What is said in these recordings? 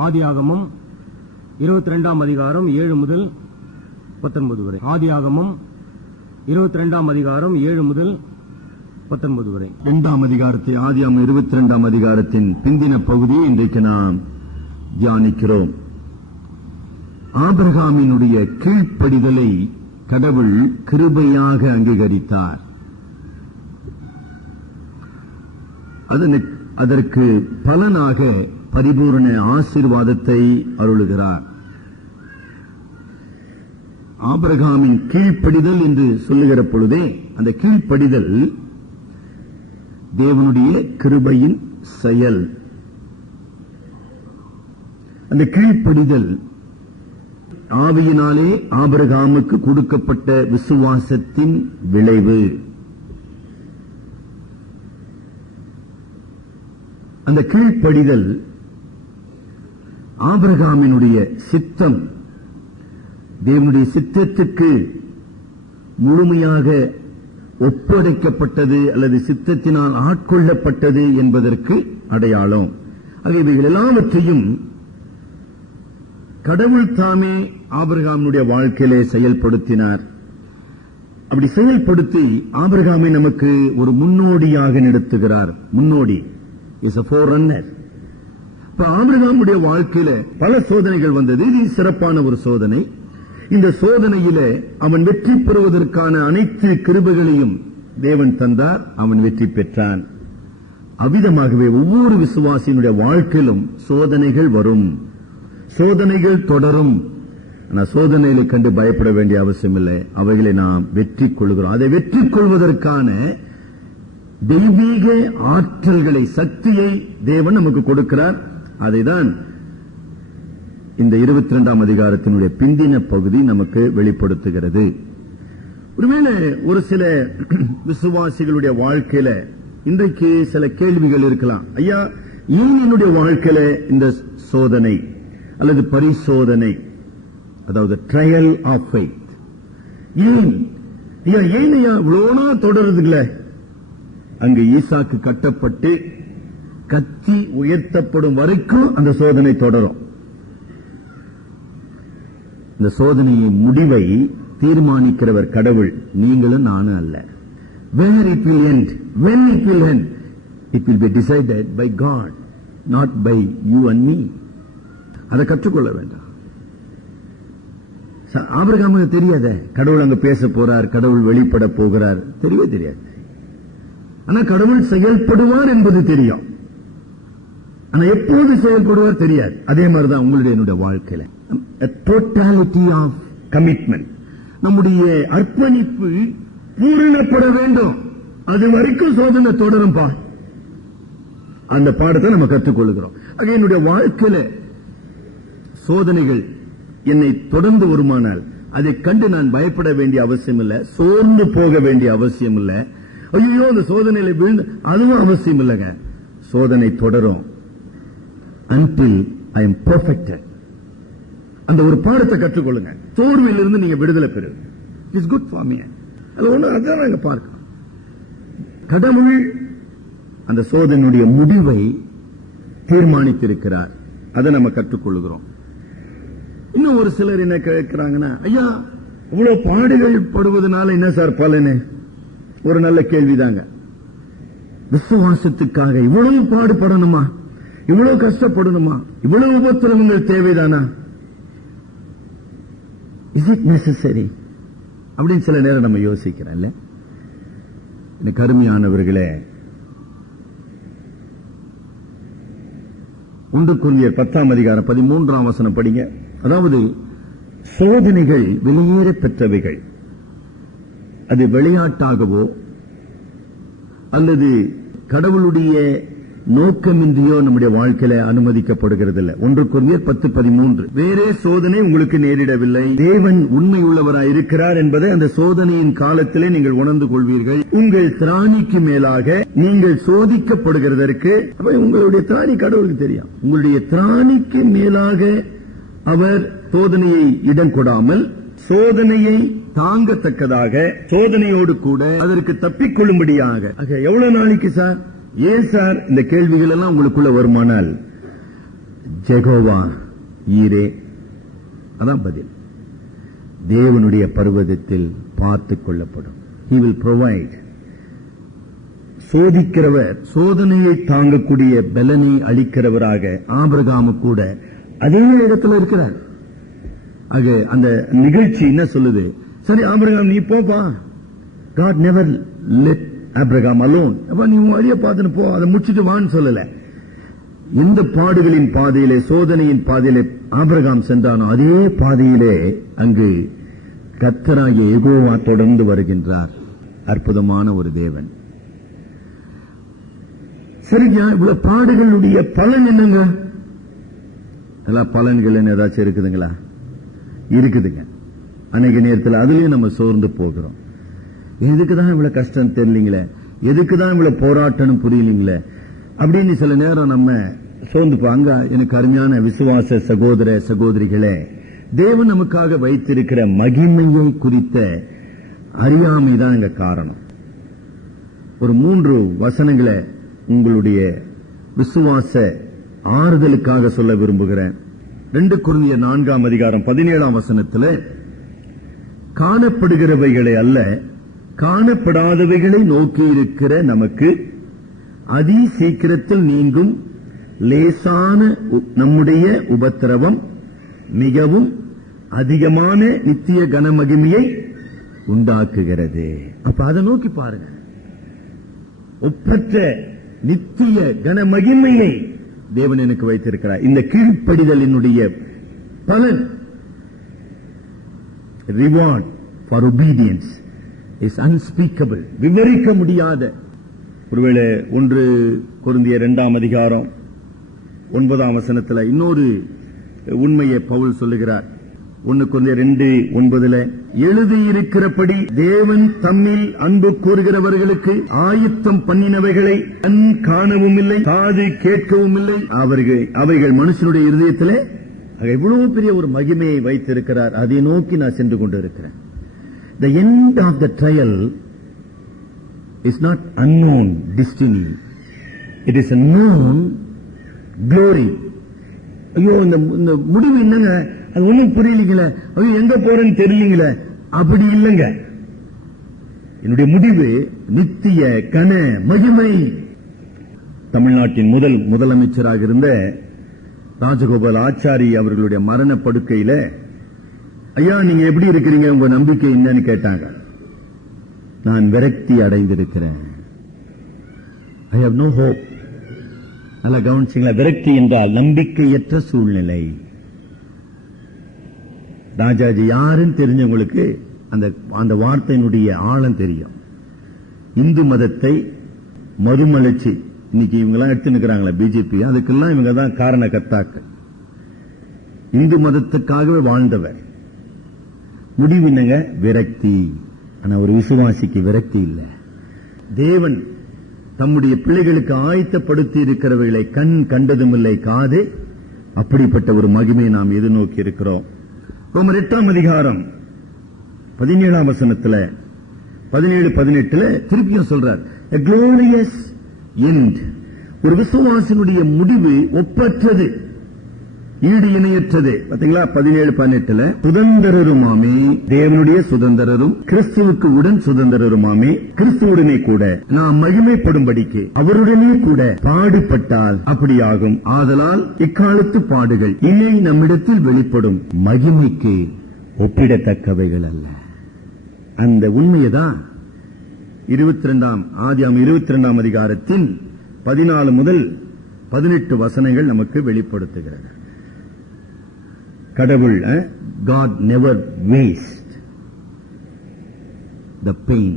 ஆதியாகமம் 22ஆம் அதிகாரம் 7 முதல் 19 வரை. ஆதியாகமம் 22ஆம் அதிகாரம் 7 முதல் 19 வரை. 2ஆம் அதிகாரத்தை ஆதியாகமம் 22ஆம் அதிகாரத்தின் பிந்தின பகுதியை இன்றைக்கு நாம் தியானிக்கிறோம். ஆபிரகாமினுடைய கீழ்ப்படிதலை கடவுள் கிருபையாக அங்கீகரித்தார். அதற்கு பலனாக பரிபூரண ஆசீர்வாதத்தை அருளுகிறார். ஆபிரகாமின் கீழ்ப்படிதல் என்று சொல்லுகிற பொழுதே அந்த கீழ்ப்படிதல் தேவனுடைய கிருபையின் செயல். அந்த கீழ்ப்படிதல் ஆவியினாலே ஆபிரகாமுக்கு கொடுக்கப்பட்ட விசுவாசத்தின் விளைவு. அந்த கீழ்ப்படிதல் ஆபிரகாமினுடைய சித்தம் தேவனுடைய சித்தத்துக்கு முழுமையாக ஒப்படைக்கப்பட்டது அல்லது சித்தத்தினால் ஆட்கொள்ளப்பட்டது என்பதற்கு அடையாளம். இவைகள் எல்லாவற்றையும் கடவுள் தாமே ஆபிரகாமினுடைய வாழ்க்கையிலே செயல்படுத்தினார். அப்படி செயல்படுத்தி ஆபிரகாமை நமக்கு ஒரு முன்னோடியாக நிறுத்துகிறார். முன்னோடி இஸ் a forerunner. இப்ப ஆபிரகாமுடைய வாழ்க்கையில பல சோதனைகள் வந்தது. இது சிறப்பான ஒரு சோதனை. இந்த சோதனையில அவன் வெற்றி பெறுவதற்கான அனைத்து கிருபைகளையும் தேவன் தந்தார். அவன் வெற்றி பெற்றான். அவ்விதமாகவே ஒவ்வொரு விசுவாசியினுடைய வாழ்க்கையிலும் சோதனைகள் வரும், சோதனைகள் தொடரும். ஆனா சோதனைகளை கண்டு பயப்பட வேண்டிய அவசியம் இல்லை. அவைகளை நாம் வெற்றி கொள்கிறோம். அதை வெற்றி கொள்வதற்கான தெய்வீக ஆற்றல்களை, சக்தியை தேவன் நமக்கு கொடுக்கிறார். அதைதான் இந்த 22ஆம் அதிகாரத்தினுடைய பிந்தின பகுதி நமக்கு வெளிப்படுத்துகிறது. ஒருவேளை ஒரு சில விசுவாசிகளுடைய வாழ்க்கையில இன்றைக்கு சில கேள்விகள் இருக்கலாம். ஐயா, ஏன் என்னுடைய வாழ்க்கையில இந்த சோதனை அல்லது பரிசோதனை, அதாவது ட்ரையல் ஆஃப் ஃபெய்த், ஏன் ஐயா இவ்வளோனா தொடருதுங்கள? அங்கு ஈசாக்கு கட்டப்பட்டு கத்தி உயர்த்தப்படும் வரைக்கும் அந்த சோதனை தொடரும். இந்த சோதனையின் முடிவை தீர்மானிக்கிறவர் கடவுள், நீங்களும் நானும் அல்ல. Where it will end, when it will end, it will be decided by God, not by you and me. அதை கற்றுக்கொள்ள வேண்டாம். ஆபிரகாமுக்கு தெரியாத கடவுள் அங்க பேச போறார், கடவுள் வெளிப்பட போகிறார், தெரியவே தெரியாது. ஆனா கடவுள் செயல்படுவார் என்பது தெரியும். ஆனா எப்போது செயல்படுவார் தெரியாது. அதே மாதிரிதான் உங்களுடைய என்னுடைய வாழ்க்கையில டோட்டாலிட்டி ஆஃப் கமிட்மெண்ட், நம்முடைய அர்ப்பணிப்பு பூரணப்பட வேண்டும். அது வரைக்கும் சோதனை தொடரும். அந்த பாடத்தை நம்ம கற்றுக்கொள்கிறோம். என்னுடைய வாழ்க்கையில சோதனைகள் என்னை தொடர்ந்து வருமானால் அதை கண்டு நான் பயப்பட வேண்டிய அவசியம் இல்லை, சோர்ந்து போக வேண்டிய அவசியம் இல்லை. ஐயோ அந்த சோதனையில விழுந்து, அதுவும் அவசியம் இல்லைங்க. சோதனை தொடரும் until I am perfected. அந்த ஒரு பாடத்தை கற்றுக்கொள்ளுங்க. சோர்விலிருந்து நீங்க விடுதலை பெறுங்க. It's good for me. அது ஒண்ணு அதான் நாங்க பார்க்கணும். கடவுள் அந்த சோதனையுடைய முடிவை தீர்மானித்திருக்கிறார். அதை நம்ம கற்றுக்கொள்கிறோம். இன்னும் ஒரு சிலர் என்ன கேட்கிறாங்கன்னா, ஐயா இவ்வளவு பாடுகள் படுவதனால என்ன சார் பலனு? ஒரு நல்ல கேள்விதாங்க. விசுவாசத்துக்காக இவ்வளவு பாடுபடணுமா? இவ்வளவு கஷ்டப்படணுமா? இவ்வளவு உபத்திரவங்கள் தேவைதானா? இஸ் இட் நெசசரி அப்படின்னு சில நேரம் நம்ம யோசிக்கிறோம்ல. எனக்கு அருமையானவர்களே, 1 கொரிந்தியர் 10ஆம் அதிகாரம் 13ஆம் வசனம் படிங்க. அதாவது சோதனைகள் வெளியேற பெற்றவைகள். அது விளையாட்டாகவோ அல்லது கடவுளுடைய நோக்கமின்றியோ நம்முடைய வாழ்க்கையில அனுமதிக்கப்படுகிறது இல்லை. 1 கொரிந்தியர் 10:13. வேறே சோதனை உங்களுக்கு நேரிடவில்லை, தேவன் உண்மை உள்ளவராய் இருக்கிறார் என்பதை அந்த சோதனையின் காலத்திலே நீங்கள் உணர்ந்து கொள்வீர்கள். உங்கள் திராணிக்கு மேலாக நீங்கள் சோதிக்கப்படுகிறதற்கு, உங்களுடைய திராணி கடவுளுக்கு தெரியும். உங்களுடைய திராணிக்கு மேலாக அவர் சோதனையை இடம் கொடாமல் சோதனையை தாங்கத்தக்கதாக சோதனையோடு கூட அதற்கு தப்பிக்கொள்ளும்படியாக. எவ்வளவு நாளைக்கு சார்? ஏன் சார் இந்த கேள்விகள் எல்லாம் உங்களுக்குள்ள வருமானால் ஜெகோவா ஈரே. அதான் பதில். தேவனுடைய பர்வதத்தில் பார்த்துக் கொள்ளப்படும். He will provide. சோதிக்கிறவர், சோதனையை தாங்கக்கூடிய பலனை அளிக்கிறவராக ஆபிரகாமு கூட அதே இடத்துல இருக்கிறார். ஆக அந்த நிகழ்ச்சி என்ன சொல்லுது? சரி ஆபிரகாம் நீ போப்பா. God never let Abraham alone. அப்ப நீ வழிய பார்த்துட்டு போ, அதை முடிச்சுட்டு வான்னு சொல்லல. எந்த பாடுகளின் பாதையிலே, சோதனையின் பாதையிலே ஆபிரகாம் சென்றானோ அதே பாதையிலே அங்கு கர்த்தராகிய யெகோவா தொடர்ந்து வருகின்றார். அற்புதமான ஒரு தேவன். சரியா? இவ்வளவு பாடுகளுடைய பலன் என்னங்க? எல்லா பலன்கள் ஏதாச்சும் இருக்குதுங்களா? இருக்குதுங்க. அநேக நேரத்தில் அதுலயும் நம்ம சோர்ந்து போகிறோம். எதுக்குதான் இவ்வளவு கஷ்டம் தெரியலீங்களே, எதுக்குதான் இவ்வளவு போராட்டம் புரியலீங்களே அப்படின்னு சில நேரம் நம்ம சோர்ந்து போங்க. எனக்கு அருமையான விசுவாச சகோதர சகோதரிகளே, தேவன் நமக்காக வைத்திருக்கிற மகிமையை குறித்த அறியாமை தான் இங்க காரணம். ஒரு 3 வசனங்களை உங்களுடைய விசுவாச ஆறுதலுக்காக சொல்ல விரும்புகிறேன். 2 கொரிந்தியர் 4ஆம் அதிகாரம் 17ஆம் வசனத்தில், காணப்படுகிறவைகளை அல்ல காணப்படாதவைகளை நோக்கி இருக்கிற நமக்கு அதி சீக்கிரத்தில் நீங்கும் லேசான நம்முடைய உபத்திரவம் மிகவும் அதிகமான நித்திய கனமகிமையை உண்டாக்குகிறது. அப்ப அதை நோக்கி பாருங்க. ஒப்பற்ற நித்திய கனமகிமையை தேவன் எனக்கு வைத்திருக்கிறார். இந்த கீழ்ப்படிதல் என்னுடைய பலன். Reward for obedience is unspeakable. விவரிக்க முடியாத. ஒருவேளை 1 கொரிந்தியர் 2ஆம் அதிகாரம் 9ஆம் வசனத்தில் இன்னொரு உண்மையை பவுல் சொல்லுகிறார். 1 கொரிந்தியர் 2:9 எழுதியிருக்கிறபடி தேவன் தம்மில் அன்பு கூறுகிறவர்களுக்கு ஆயத்தம் பண்ணினவைகளை கண் காணவும் இல்லை, காது கேட்கவும் இல்லை, அவைகள் மனுஷனுடைய இருதயத்திலே எவ்வளவு பெரிய ஒரு மகிமையை வைத்திருக்கிறார். அதை நோக்கி நான் சென்று கொண்டிருக்கிறேன். The end of the trial is not unknown destiny. It is a known glory. ஐயோ இந்த முடிவு என்னங்க, அது ஒண்ணும் புரியலீங்களே, ஐயோ எங்க போறேன்னு தெரியலீங்களே, அப்படி இல்லைங்க. என்னுடைய முடிவு நித்திய கன மகிமை. தமிழ்நாட்டின் முதலமைச்சராக இருந்த ராஜகோபால் ஆச்சாரி அவர்களுடைய மரண படுக்கையில, ஐயா நீங்க எப்படி இருக்கிறீங்க, உங்க நம்பிக்கை என்னன்னு கேட்டாங்க. நான் விரக்தி அடைந்திருக்கிறேன். I have no hope. நல்லா கவனிச்சீங்களா? விரக்தி என்றால் நம்பிக்கையற்ற சூழ்நிலை. ராஜாஜி யாருன்னு தெரிஞ்சவங்களுக்கு அந்த வார்த்தையினுடைய ஆழம் தெரியும். இந்து மதத்தை மறுமலர்ச்சி இன்னைக்கு இவங்க எல்லாம் எடுத்து நிற்கிறாங்களா பிஜேபி, அதுக்கெல்லாம் இவங்க தான் காரண கர்த்தாக்கள். இந்து மதத்துக்காகவே வாழ்ந்தவர். முடிவு என்னங்க? விரக்தி. ஆனா ஒரு விசுவாசிக்கு விரக்தி இல்லை. தேவன் தம்முடைய பிள்ளைகளுக்கு ஆயத்தப்படுத்தி இருக்கிறவர்களை கண் கண்டதும் இல்லை, காது. அப்படிப்பட்ட ஒரு மகிமை நாம் எதிர்நோக்கி இருக்கிறோம். ரோமர் 8ஆம் அதிகாரம் 17ஆம் வசனத்துல 17-18 திருப்பியும் சொல்றார், a glorious end. ஒரு விசுவாசினுடைய முடிவு ஒப்பற்றது, ஈடு இணையற்றது. பாத்தீங்களா? 17-18 சுதந்திரருமாமே, தேவனுடைய சுதந்திரரும் கிறிஸ்துவுக்கு உடன் சுதந்திரருமாமே, கிறிஸ்துவுடனே கூட நாம் மகிமைப்படும்படிக்கு அவருடனே கூட பாடுபட்டால் அப்படியாகும். ஆதலால் இக்காலத்து பாடுகள் இனி நம்மிடத்தில் வெளிப்படும் மகிமைக்கு ஒப்பிடத்தக்கவைகள் அல்ல. அந்த உண்மையதான் 22ஆம் அதிகாரத்தின் 14 முதல் 18 வசனங்கள் நமக்கு வெளிப்படுத்துகிறது. கடவுள் God never waste the pain.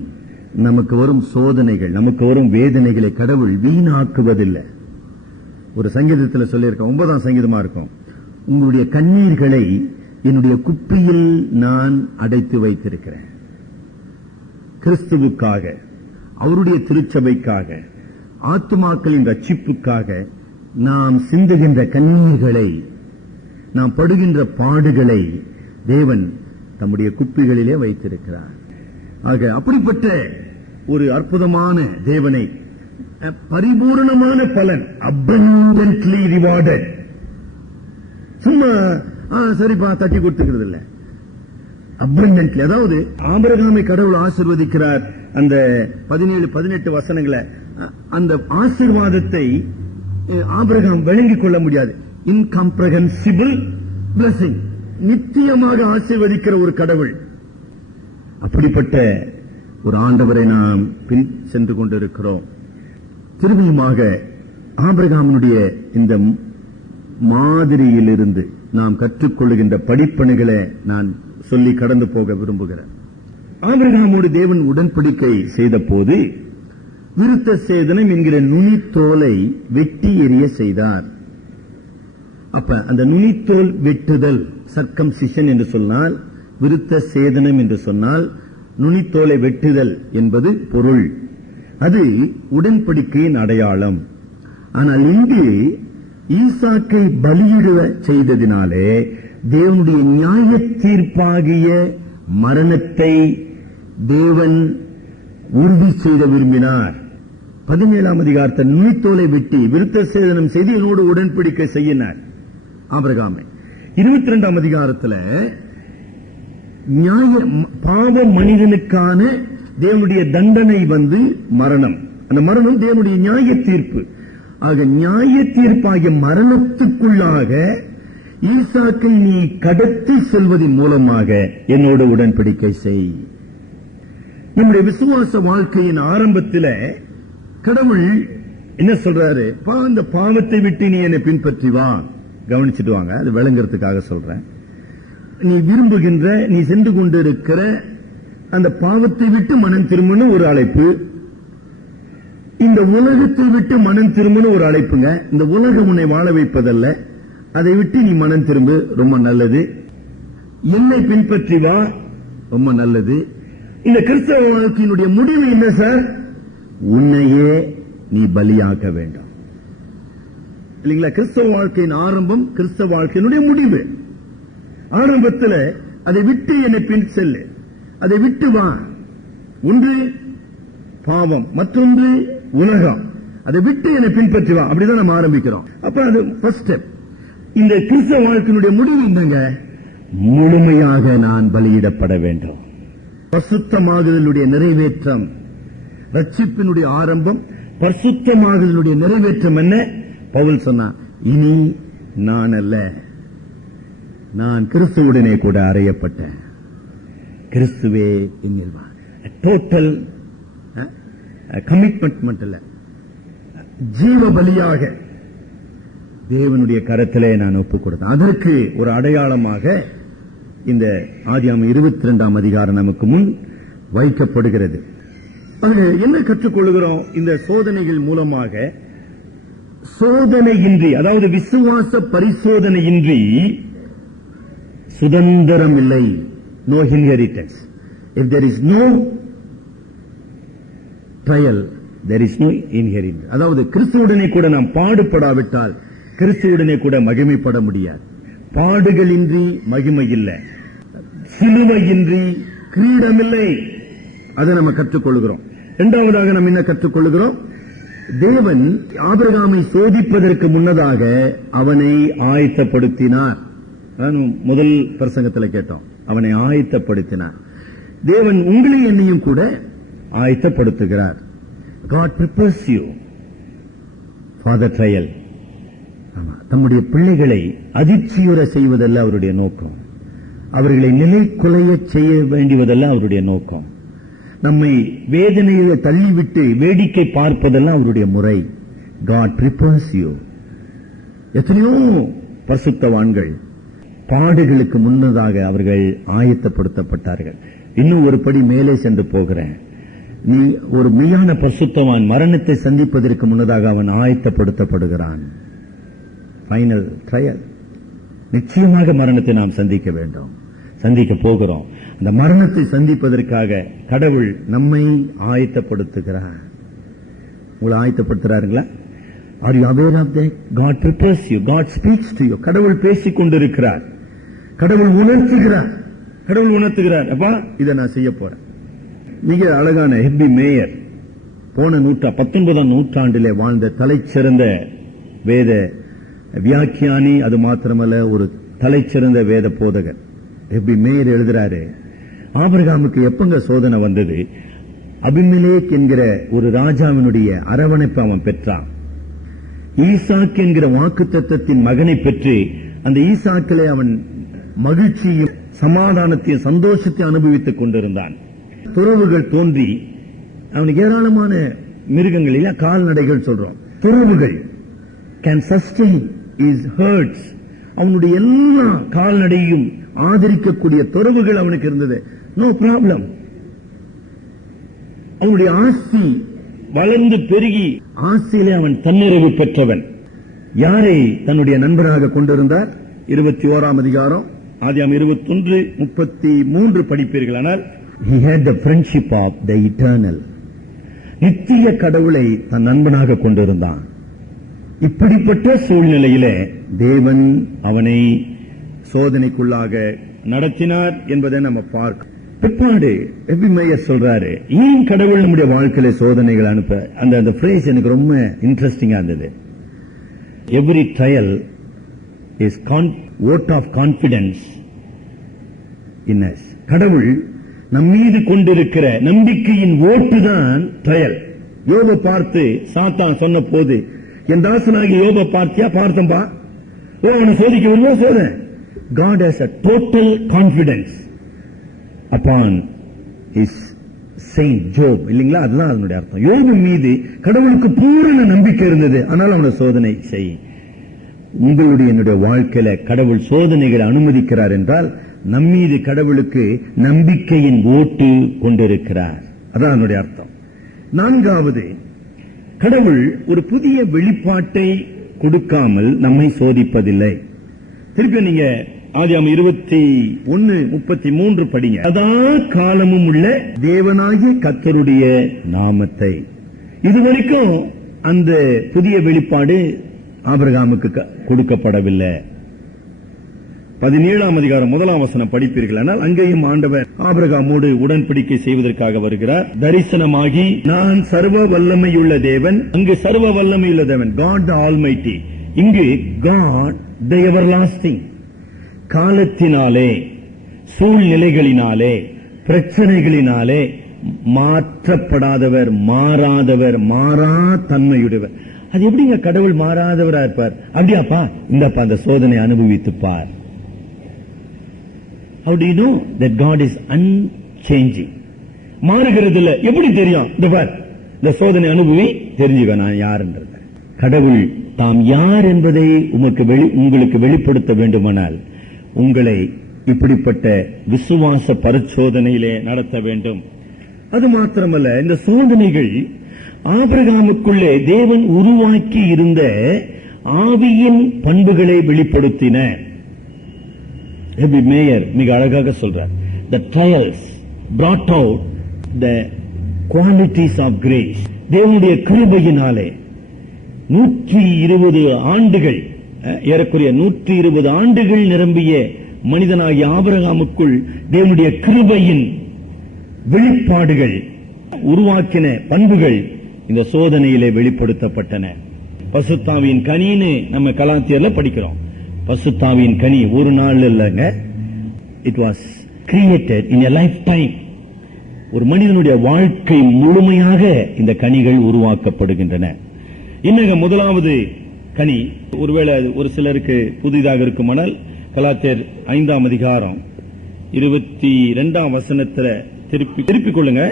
நமக்கு வரும் சோதனைகள், நமக்கு வரும் வேதனைகளை கடவுள் வீணாக்குவதில்லை. ஒரு சங்கீதத்தில் சொல்லியிருக்க 9ஆம் சங்கீதமா இருக்கும், உங்களுடைய கண்ணீர்களை என்னுடைய குப்பியில் நான் அடைத்து வைத்திருக்கிறேன். கிறிஸ்துவுக்காக, அவருடைய திருச்சபைக்காக, ஆத்துமாக்களின் ரட்சிப்புக்காக நாம் சிந்துகின்ற கண்ணீர்களை, நாம் படுகின்ற பாடுகளை தேவன் தம்முடைய குப்பிகளிலே வைத்திருக்கிறார். ஆக அப்படிப்பட்ட ஒரு அற்புதமான தேவனை பரிபூர்ணமான பலன், abundantly rewarded, சும்மா சரிப்பா தட்டி கொடுத்துக்கிறது இல்ல. அபண்டன்ட்லி, அதாவது ஆபிரகாமை கடவுள் ஆசீர்வதிக்கிறார். அந்த 17-18 வசனங்களை, அந்த ஆசீர்வாதத்தை ஆபிரகாம் விளங்கிக் கொள்ள முடியாது. இன்காம்ப்ரஹென்சிபிள் பிளஸிங், நித்தியமாக ஆசீர்வதிக்கிற ஒரு கடவுள். அப்படிப்பட்ட ஒரு ஆண்டவரை நாம் பின் சென்று கொண்டிருக்கிறோம். திரும்பியுமாக ஆபிரகாமினுடைய இந்த மாதிரியிலிருந்து நாம் கற்றுக்கொள்கின்ற படிப்பணிகளை நான் சொல்லி கடந்து போக விரும்புகிறேன். ஆபிரகாமோடு தேவன் உடன்படிக்கை செய்த போது விருத்த சேதனம் என்கிற நுனித்தோலை வெட்டி எறிய செய்தார். அப்ப அந்த நுனித்தோல் வெட்டுதல், சர்க்கம்சிஷன் என்று சொன்னால், விருத்த சேதனம் என்று சொன்னால் நுனித்தோலை வெட்டுதல் என்பது பொருள். அது உடன்படிக்கையின் அடையாளம். ஆனால் இங்கு ஈசாக்கை பலியிட செய்ததினாலே தேவனுடைய நியாய தீர்ப்பாகிய மரணத்தை தேவன் உறுதி செய்த விரும்பினார். 17ஆம் அதிகாரத்தில் நுனித்தோலை வெட்டி விருத்த சேதனம் செய்து என்னோடு உடன்படிக்கை செய்யினார் ஆபிரகாமை. 22ஆம் அதிகாரத்தில் பாவ மனிதனுக்கான தேவனுடைய தண்டனை வந்து மரணம். அந்த மரணம் தேவனுடைய நியாய தீர்ப்பு. ஆக நியாய தீர்ப்பாகிய மரணத்துக்குள்ளாக ஈசாக்கை நீ கடத்தி செல்வதன் மூலமாக என்னோடு உடன்படிக்கை செய். நம்முடைய விசுவாச வாழ்க்கையின் ஆரம்பத்தில் கடவுள் என்ன சொல்றாரு? அந்த பாவத்தை விட்டு நீ என்னை பின்பற்றி வா. கவனிச்சுட்டு வாங்க, அது விளங்குறதுக்காக சொல்றேன். நீ விரும்புகின்ற, நீ சென்று கொண்டிருக்கிற அந்த பாவத்தை விட்டு மனம் திரும்பணும் ஒரு அழைப்பு. இந்த உலகத்தை விட்டு மனம் திரும்பணும் ஒரு அழைப்புங்க. இந்த உலகம் உன்னை வாழ வைப்பதல்ல, அதை விட்டு நீ மனம் திரும்பு, ரொம்ப நல்லது. என்னை பின்பற்றி வா, ரொம்ப நல்லது. இந்த கிறிஸ்தவ வாழ்க்கையினுடைய முடிவு என்ன சார்? உன்னையே நீ பலியாக்க வேண்டும் இல்லைங்களா? கிறிஸ்தவ வாழ்க்கையின் ஆரம்பம், கிறிஸ்தவ வாழ்க்கையினுடைய முடிவு. ஆரம்பத்தில் அதை விட்டு என்னை பின் செல்லு, அதை விட்டு வா. ஒன்று பாவம், மற்றொன்று உலகம். அதை விட்டு என்னை பின்பற்றி வா. அப்படிதான் நம்ம ஆரம்பிக்கிறோம். அப்ப அது ஃபர்ஸ்ட் ஸ்டெப். இந்த கிறிஸ்தவ வாழ்க்கையினுடைய முடிவு என்னங்க? முழுமையாக நான் பலியிடப்பட வேண்டும். பரிசுத்தமாகுதலுடைய நிறைவேற்றம், ரட்சிப்பினுடைய ஆரம்பம். பரிசுத்தமாகுதலுடைய நிறைவேற்றம் என்ன? பவுல் சொன்னா, இனி நான் அல்ல, நான் கிறிஸ்துவுடனே கூட அறையப்பட்டேன், கிறிஸ்துவே என்னில் வா. டோட்டல் கமிட்மெண்ட் மட்டும் இல்ல, ஜீவ பலியாக தேவனுடைய கரத்திலே நான் ஒப்புக் கொடுத்தேன். அதற்கு ஒரு அடையாளமாக இந்த ஆதியாகமம் 22ஆம் அதிகாரம் நமக்கு முன் வைக்கப்படுகிறது. என்ன கற்றுக்கொள்கிறோம் இந்த சோதனைகள் மூலமாக? சோதனையின்றி, அதாவது விசுவாச பரிசோதனையின்றி சுதந்திரம் இல்லை. No inheritance. If there is no trial, there is no inheritance. அதாவது கிறிஸ்துவுடனே கூட நாம் பாடுபடாவிட்டால் கிறிஸ்துவுடனே கூட மகிமைப்பட முடியாது. பாடுகளின்றி மகிமை இல்லை, சிலுவையின்றி கிரீடமில்லை. அதை நம்ம கற்றுக்கொள்கிறோம். இரண்டாவதாக நம்ம என்ன கற்றுக்கொள்கிறோம்? தேவன் ஆபிரகாமை சோதிப்பதற்கு முன்னதாக அவனை ஆயத்தப்படுத்தினார். முதல் பிரசங்கத்தில் கேட்டோம், அவனை ஆயத்தப்படுத்தினார். தேவன் உங்களை என்னையும் கூட ஆயத்தப்படுத்துகிறார். God prepares you for the trial. தம்முடைய பிள்ளைகளை அதிர்ச்சியுற செய்வதல்ல அவருடைய நோக்கம், அவர்களை நிலை குலைய செய்ய வேண்டியதல்ல அவருடைய நோக்கம், நம்மை வேதனையை தள்ளிவிட்டு வேடிக்கை பார்ப்பதெல்லாம் அவருடைய முறை. God prepares you. எத்தனையோ பரிசுத்தவான்கள் பாடுகளுக்கு முன்னதாக அவர்கள் ஆயத்தப்படுத்தப்பட்டார்கள். இன்னும் ஒரு படி மேலே சென்று போகிறேன். நீ ஒரு மெய்யான பரிசுத்தவான் மரணத்தை சந்திப்பதற்கு முன்னதாக அவன் ஆயத்தப்படுத்தப்படுகிறான். Final trial. நிச்சயமாக மரணத்தை நாம் சந்திக்க வேண்டும், சந்திக்க போகிறோம். அந்த மரணத்தை சந்திப்பதற்காக கடவுள் நம்மை ஆயத்தப்படுத்துகிறார். உங்களை ஆயத்தப்படுத்துறாருங்களா? Are you aware of that? God prepares you. God speaks to you. கடவுள் பேசிக் கொண்டிருக்கிறார், கடவுள் உணர்த்துகிறார், கடவுள் உணர்த்துகிறார். அப்பா இதை நான் செய்ய போறேன். மிக அழகான ஹெப்பி மேயர், போன 19ஆம் நூற்றாண்டிலே வாழ்ந்த தலைச்சிறந்த வேத வியாக்கியானி, அது மாத்திரமல்ல ஒரு தலைச்சிறந்த வேத போதகர். எப்படி மேயர் எழுதுறாரு, ஆபிரகாமுக்கு எப்பங்க சோதனை வந்தது? அபிமெலேக் என்கிற ஒரு ராஜாவினுடைய அரவணைப்பு அவன் பெற்றான். ஈசாக்கு என்கிற வாக்குத்தத்தத்தின் மகனை பெற்று அந்த ஈசாக்கிலே அவன் மகிழ்ச்சியும் சமாதானத்தையும் சந்தோஷத்தை அனுபவித்துக் கொண்டிருந்தான். துறவுகள் தோன்றி அவனுக்கு ஏராளமான மிருகங்கள் இல்ல, கால்நடைகள் சொல்றோம். துறவுகள் can sustain his herds. அவனுடைய எல்லா கால்நடையும் ஆதரிக்கக்கூடிய துறவுகள் அவனுக்கு இருந்தது. No problem. அவனுடைய ஆசி வளர்ந்து பெருகி ஆசியிலே அவன் தன்னிறைவு பெற்றவன். யாரை தன்னுடைய நண்பராக கொண்டிருந்தார்? 21ஆம் அதிகாரம் ஆதியாகமம் 21:33 படிப்பீர்கள். ஆனால் he had the friendship of the eternal. நித்திய கடவுளை தன் நண்பனாக கொண்டிருந்தான். இப்படிப்பட்ட சூழ்நிலையிலே தேவன் அவனை சோதனைக்குள்ளாக நடத்தினார் என்பதை நம்ம பார்க்க. பிற்பாடு எபிமேயர் சொல்றாரு, ஏன் கடவுள் நம்முடைய வாழ்க்கையில சோதனைகள் அனுப்ப? அந்த phrase எனக்கு ரொம்ப இன்ட்ரெஸ்டிங்கா இருந்தது. Every trial is vote of confidence in us. கடவுள் நம் மீது கொண்டிருக்கிற நம்பிக்கையின் ஓட்டு தான் ட்ரையல். யோபை பார்த்து சாத்தான் சொன்ன போது, என் தாசனாகி யோபை பார்த்தியா? பார்த்தம்பா. அவனை சோதிக்க வருவா சோதனை. God has a total confidence upon his saint Job. இல்லீங்களா? அதுதான் அதனுடைய அர்த்தம். யோபு மீது கடவுளுக்கு பூரண நம்பிக்கை இருந்தது. ஆனால் அவனை சோதனை செய். உங்களுடைய என்னுடைய வாழ்க்கையில கடவுள் சோதனைகளை அனுமதிக்கிறார் என்றால் நம்மீது கடவுளுக்கு நம்பிக்கையின் ஓட்டு கொண்டிருக்கிறார். அதான் அதனுடைய அர்த்தம். நான்காவது, கடவுள் ஒரு புதிய வெளிப்பாட்டை கொடுக்காமல் நம்மை சோதிப்பதில்லை. திருப்பி நீங்க ஆதியாகமம் 21:33 படிங்க. சதா காலமும் உள்ள தேவனாகிய கர்த்தருடைய நாமத்தை. இதுவரைக்கும் அந்த புதிய வெளிப்பாடு ஆபிரகாமுக்கு கொடுக்கப்படவில்லை. 17ஆம் அதிகாரம் 1ஆம் வசனம் படிப்பீர்கள். ஆனால் அங்கேயும் ஆண்டவர் ஆபிரகாமோடு உடன்படிக்கை செய்வதற்காக வருகிறார். தரிசனமாகி, நான் சர்வ வல்லமையுள்ள தேவன். அங்கு சர்வ வல்லமையுள்ள தேவன், God the Almighty. இங்கு God the Everlasting. காலத்தினாலே, சூழ்நிலைகளினாலே, பிரச்சனைகளினாலே மாற்றப்படாதவர், மாறாதவர், மாறா தன்மையுடையவர். அது எப்படிங்க கடவுள் மாறாதவரா இருப்பார்? அப்படியாப்பா, இந்தப்பா அந்த சோதனை அனுபவித்துப்பார். How do you know that God is unchanging? மாறுகிறது இல்ல. எப்படி தெரியும்? இந்த சோதனை அனுபவி தெரிஞ்சுக்க நான் யாருன்றது. கடவுள் தாம் யார் என்பதை உங்களுக்கு வெளிப்படுத்த வேண்டுமானால் உங்களை இப்படிப்பட்ட விசுவாச பரிசோதனையிலே நடத்த வேண்டும். அது மாத்திரமல்ல, இந்த சோதனைகள் ஆபிரகாமுக்குள்ளே தேவன் உருவாக்கி இருந்த ஆவியின் பண்புகளை வெளிப்படுத்தின. மேயர் மிக அழகாக சொல்றார், the trials brought out the qualities of grace. தேவனுடைய கிருபையினாலே 120 ஆண்டுகள், ஏறக்குறைய 120 ஆண்டுகள் நிரம்பிய மனிதனாகிய ஆபிரகாமுக்குள் தேவனுடைய கிருபையின் வெளிப்பாடுகள், உருவாக்கின பண்புகள் இந்த சோதனையிலே வெளிப்படுத்தப்பட்டன. பசுத்தாவியின் கனின்னு நம்ம கலாத்தியர்ல படிக்கிறோம். பசுத்தாவியின் கனி ஒரு நாள் இல்லைங்க. It was created in a life time. ஒரு மனிதனுடைய வாழ்க்கை முழுமையாக இந்த கனிகள் உருவாக்கப்படுகின்றன. இன்னும் முதலாவது கனி, ஒருவேளை ஒரு சிலருக்கு புதிதாக இருக்குமானால், கலாத்தியர் 5ஆம் அதிகாரம் 22ஆம் வசனத்துல திருப்பிக் கொள்ளுங்க.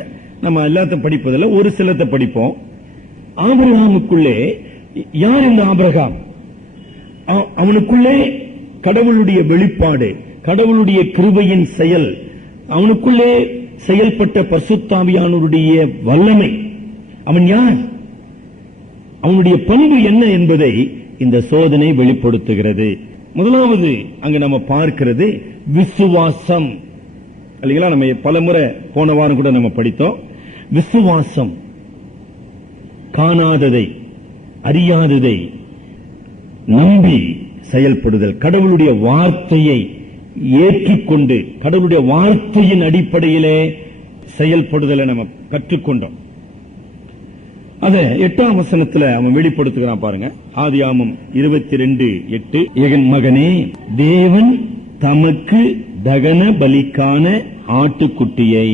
நம்ம எல்லாத்தையும் படிப்பதில்லை, ஒரு சிலத்தை படிப்போம். ஆபிரகாமுக்குள்ளே யார் இந்த ஆபிரகாம்? அவனுக்குள்ளே கடவுளுடைய வெளிப்பாடு, கடவுளுடைய கிருபையின் செயல், அவனுக்குள்ளே செயல்பட்ட பரிசுத்தாவியானவருடைய வல்லமை. அவன் யார்? அவனுடைய பண்பு என்ன என்பதை இந்த சோதனை வெளிப்படுத்துகிறது. முதலாவது அங்கு நம்ம பார்க்கிறது விசுவாசம். இல்லைங்களா? நம்ம பலமுறை போன வாரம் கூட நம்ம படித்தோம். விசுவாசம் காணாததை, அறியாததை நம்பி செயல்படுதல், கடவுளுடைய வார்த்தையை ஏற்றுக்கொண்டு கடவுளுடைய வார்த்தையின் அடிப்படையிலே செயல்படுதலை நம்ம கற்றுக்கொண்டோம். அத 8ஆம் வசனத்துல அவன் வெளிப்படுத்துகிறான் பாருங்க. ஆதியாகமம் 22:8. என் மகனே, தேவன் தமக்கு தகன பலிக்கான ஆட்டுக்குட்டியை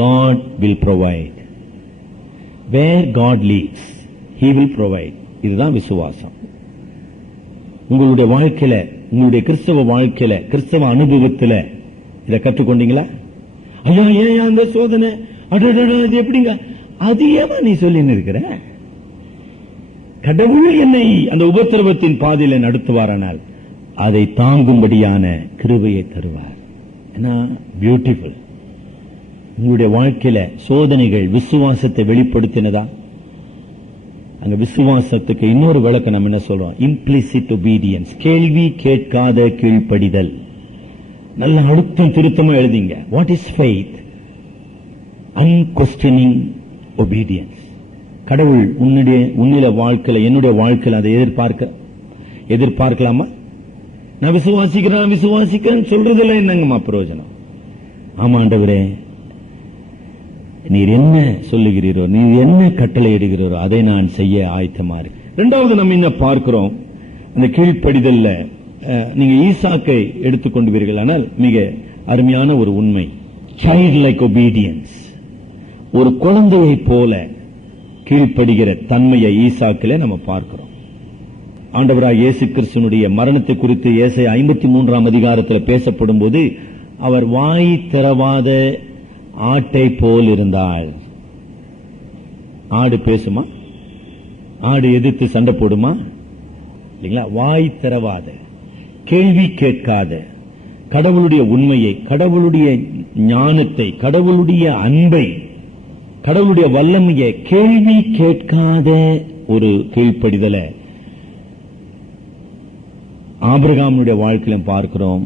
God will provide. Where God leads, He will provide. இதுதான் விசுவாசம். உங்களுடைய வாழ்க்கையில, உங்களுடைய கிறிஸ்தவ வாழ்க்கையில, கிறிஸ்தவ அனுபவத்துல இதை கற்றுக்கொண்டீங்களா? ஐயா ஏன் அந்த சோதனை, இது எப்படிங்க, அது ஏமா நீ சொல்லின்னு இருக்கிற? கடவுள் என்னை அந்த உபத்திரவத்தின் பாதையில நடத்துவாரானால் அதை தாங்கும்படியான கிருபையை தருவார். பியூட்டிஃபுல். உங்களுடைய வாழ்க்கையில சோதனைகள் விசுவாசத்தை வெளிப்படுத்தினதா? அங்க விசுவாசத்துக்கு இன்னொரு விளக்கம் நம்ம என்ன சொல்றோம்? இம்ப்ளிசிட் ஒபீடியன்ஸ், கேள்வி கேட்காத கீழ்ப்படிதல். நல்ல அழுத்தம் திருத்தமா எழுதிங்க. What is faith? Unquestioning obedience. கடவுள் உன்னுடைய வாழ்க்கையில, என்னுடைய வாழ்க்கையில அதை எதிர்பார்க்கலாமா? நான் விசுவாசிக்கிறேன் சொல்றதுல என்னங்கம்மா பிரயோஜனம்? ஆமாண்டவரே, நீர் என்ன சொல்லுகிறீரோ, நீர் என்ன கட்டளை இடுகிறீரோ அதை நான் செய்ய ஆயத்தமா இருக்கு. இரண்டாவது நம்ம என்ன பார்க்கிறோம்? அந்த கீழ்ப்படிதல்ல நீங்க ஈசாக்கை எடுத்துக்கொண்டுவீர்கள், ஆனால் மிக அருமையான ஒரு உண்மை, சைல்ட் லைக் ஒபீடியன்ஸ். ஒரு குழந்தையை போல கீழ்ப்படுகிற தன்மையை ஈசாக்கில நம்ம பார்க்கிறோம். ஆண்டவராய் இயேசு கிறிஸ்துவினுடைய மரணத்தை குறித்து ஏசாயா 53ஆம் அதிகாரத்தில் பேசப்படும் போது, அவர் வாய் திறவாத ஆட்டை போல் இருந்தாள். ஆடு பேசுமா? ஆடு எதிர்த்து சண்டை போடுமா? இல்லைங்களா? வாய் திறவாத, கேள்வி கேட்காத, கடவுளுடைய உண்மையை, கடவுளுடைய ஞானத்தை, கடவுளுடைய அன்பை, கடவுளுடைய வல்லமையை கேள்வி கேட்காத ஒரு கீழ்ப்படிதலை ஆபிரகாமுடைய வாழ்க்கையிலும் பார்க்கிறோம்,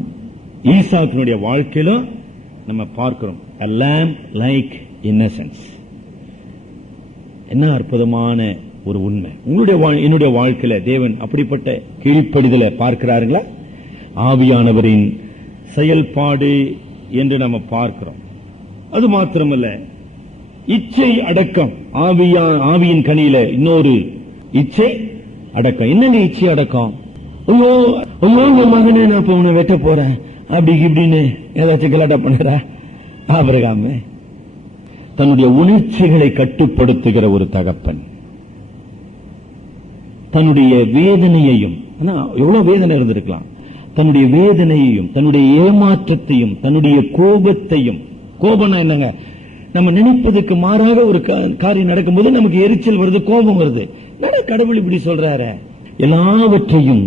ஈசாக்கினுடைய வாழ்க்கையிலும் நம்ம பார்க்கிறோம். A lamb like innocence. என்ன அற்புதமான ஒரு உண்மை. என்னுடைய வாழ்க்கையில தேவன் அப்படிப்பட்ட கீழ்ப்படிதலை பார்க்கிறாருங்களா? ஆவியானவரின் செயல்பாடு என்று நம்ம பார்க்கிறோம். அது மாத்திரமல்ல, இச்சை அடக்கம். ஆவியின் கனியில இன்னொரு இச்சை அடக்கம். என்னங்க இச்சை அடக்கம்? ஐயோ மகனே, நான் இப்ப உன்னை வெட்ட போறேன் அப்படி இப்படின்னு ஏதாச்சும் கலாட்டா பண்ணுற ஆபிரகாம் தன்னுடைய உணர்ச்சிகளை கட்டுப்படுத்துகிற ஒரு தகப்பன். தன்னுடைய வேதனையையும், எவ்வளவு வேதனை இருந்திருக்கலாம், தன்னுடைய வேதனையையும், தன்னுடைய ஏமாற்றத்தையும், தன்னுடைய கோபத்தையும். கோபம்னா என்னங்க? நம்ம நினைப்பதுக்கு மாறாக ஒரு காரியம் நடக்கும்போது நமக்கு எரிச்சல் வருது, கோபம் வருது. கடவுள் இப்படி சொல்றாரு. எல்லாவற்றையும்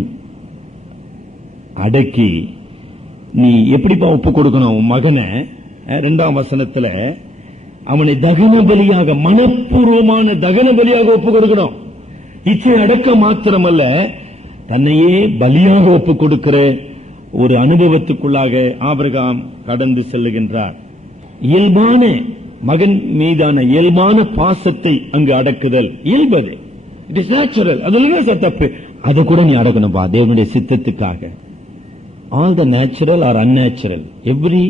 அடக்கி நீ எப்படிப்பா ஒப்பு கொடுக்கணும் உன் மகனை? 2ஆம் வசனத்துல அவனை தகன பலியாக, மனப்பூர்வமான தகன பலியாக ஒப்பு கொடுக்கணும். இச்சை அடக்க மாத்திரமல்ல, தன்னையே பலியாக ஒப்பு கொடுக்கிற ஒரு அனுபவத்துக்குள்ளாக ஆபிரகாம் கடந்து செல்லுகின்றார். இயல்பான மகன் மீதான இயல்பான பாசத்தை அங்கு அடக்குதல் இயல்பது. It is natural. அதுல தப்பு. அதை கூட நீ அடக்கணும்பா தேவனுடைய சித்தத்துக்காக. All the natural or unnatural, every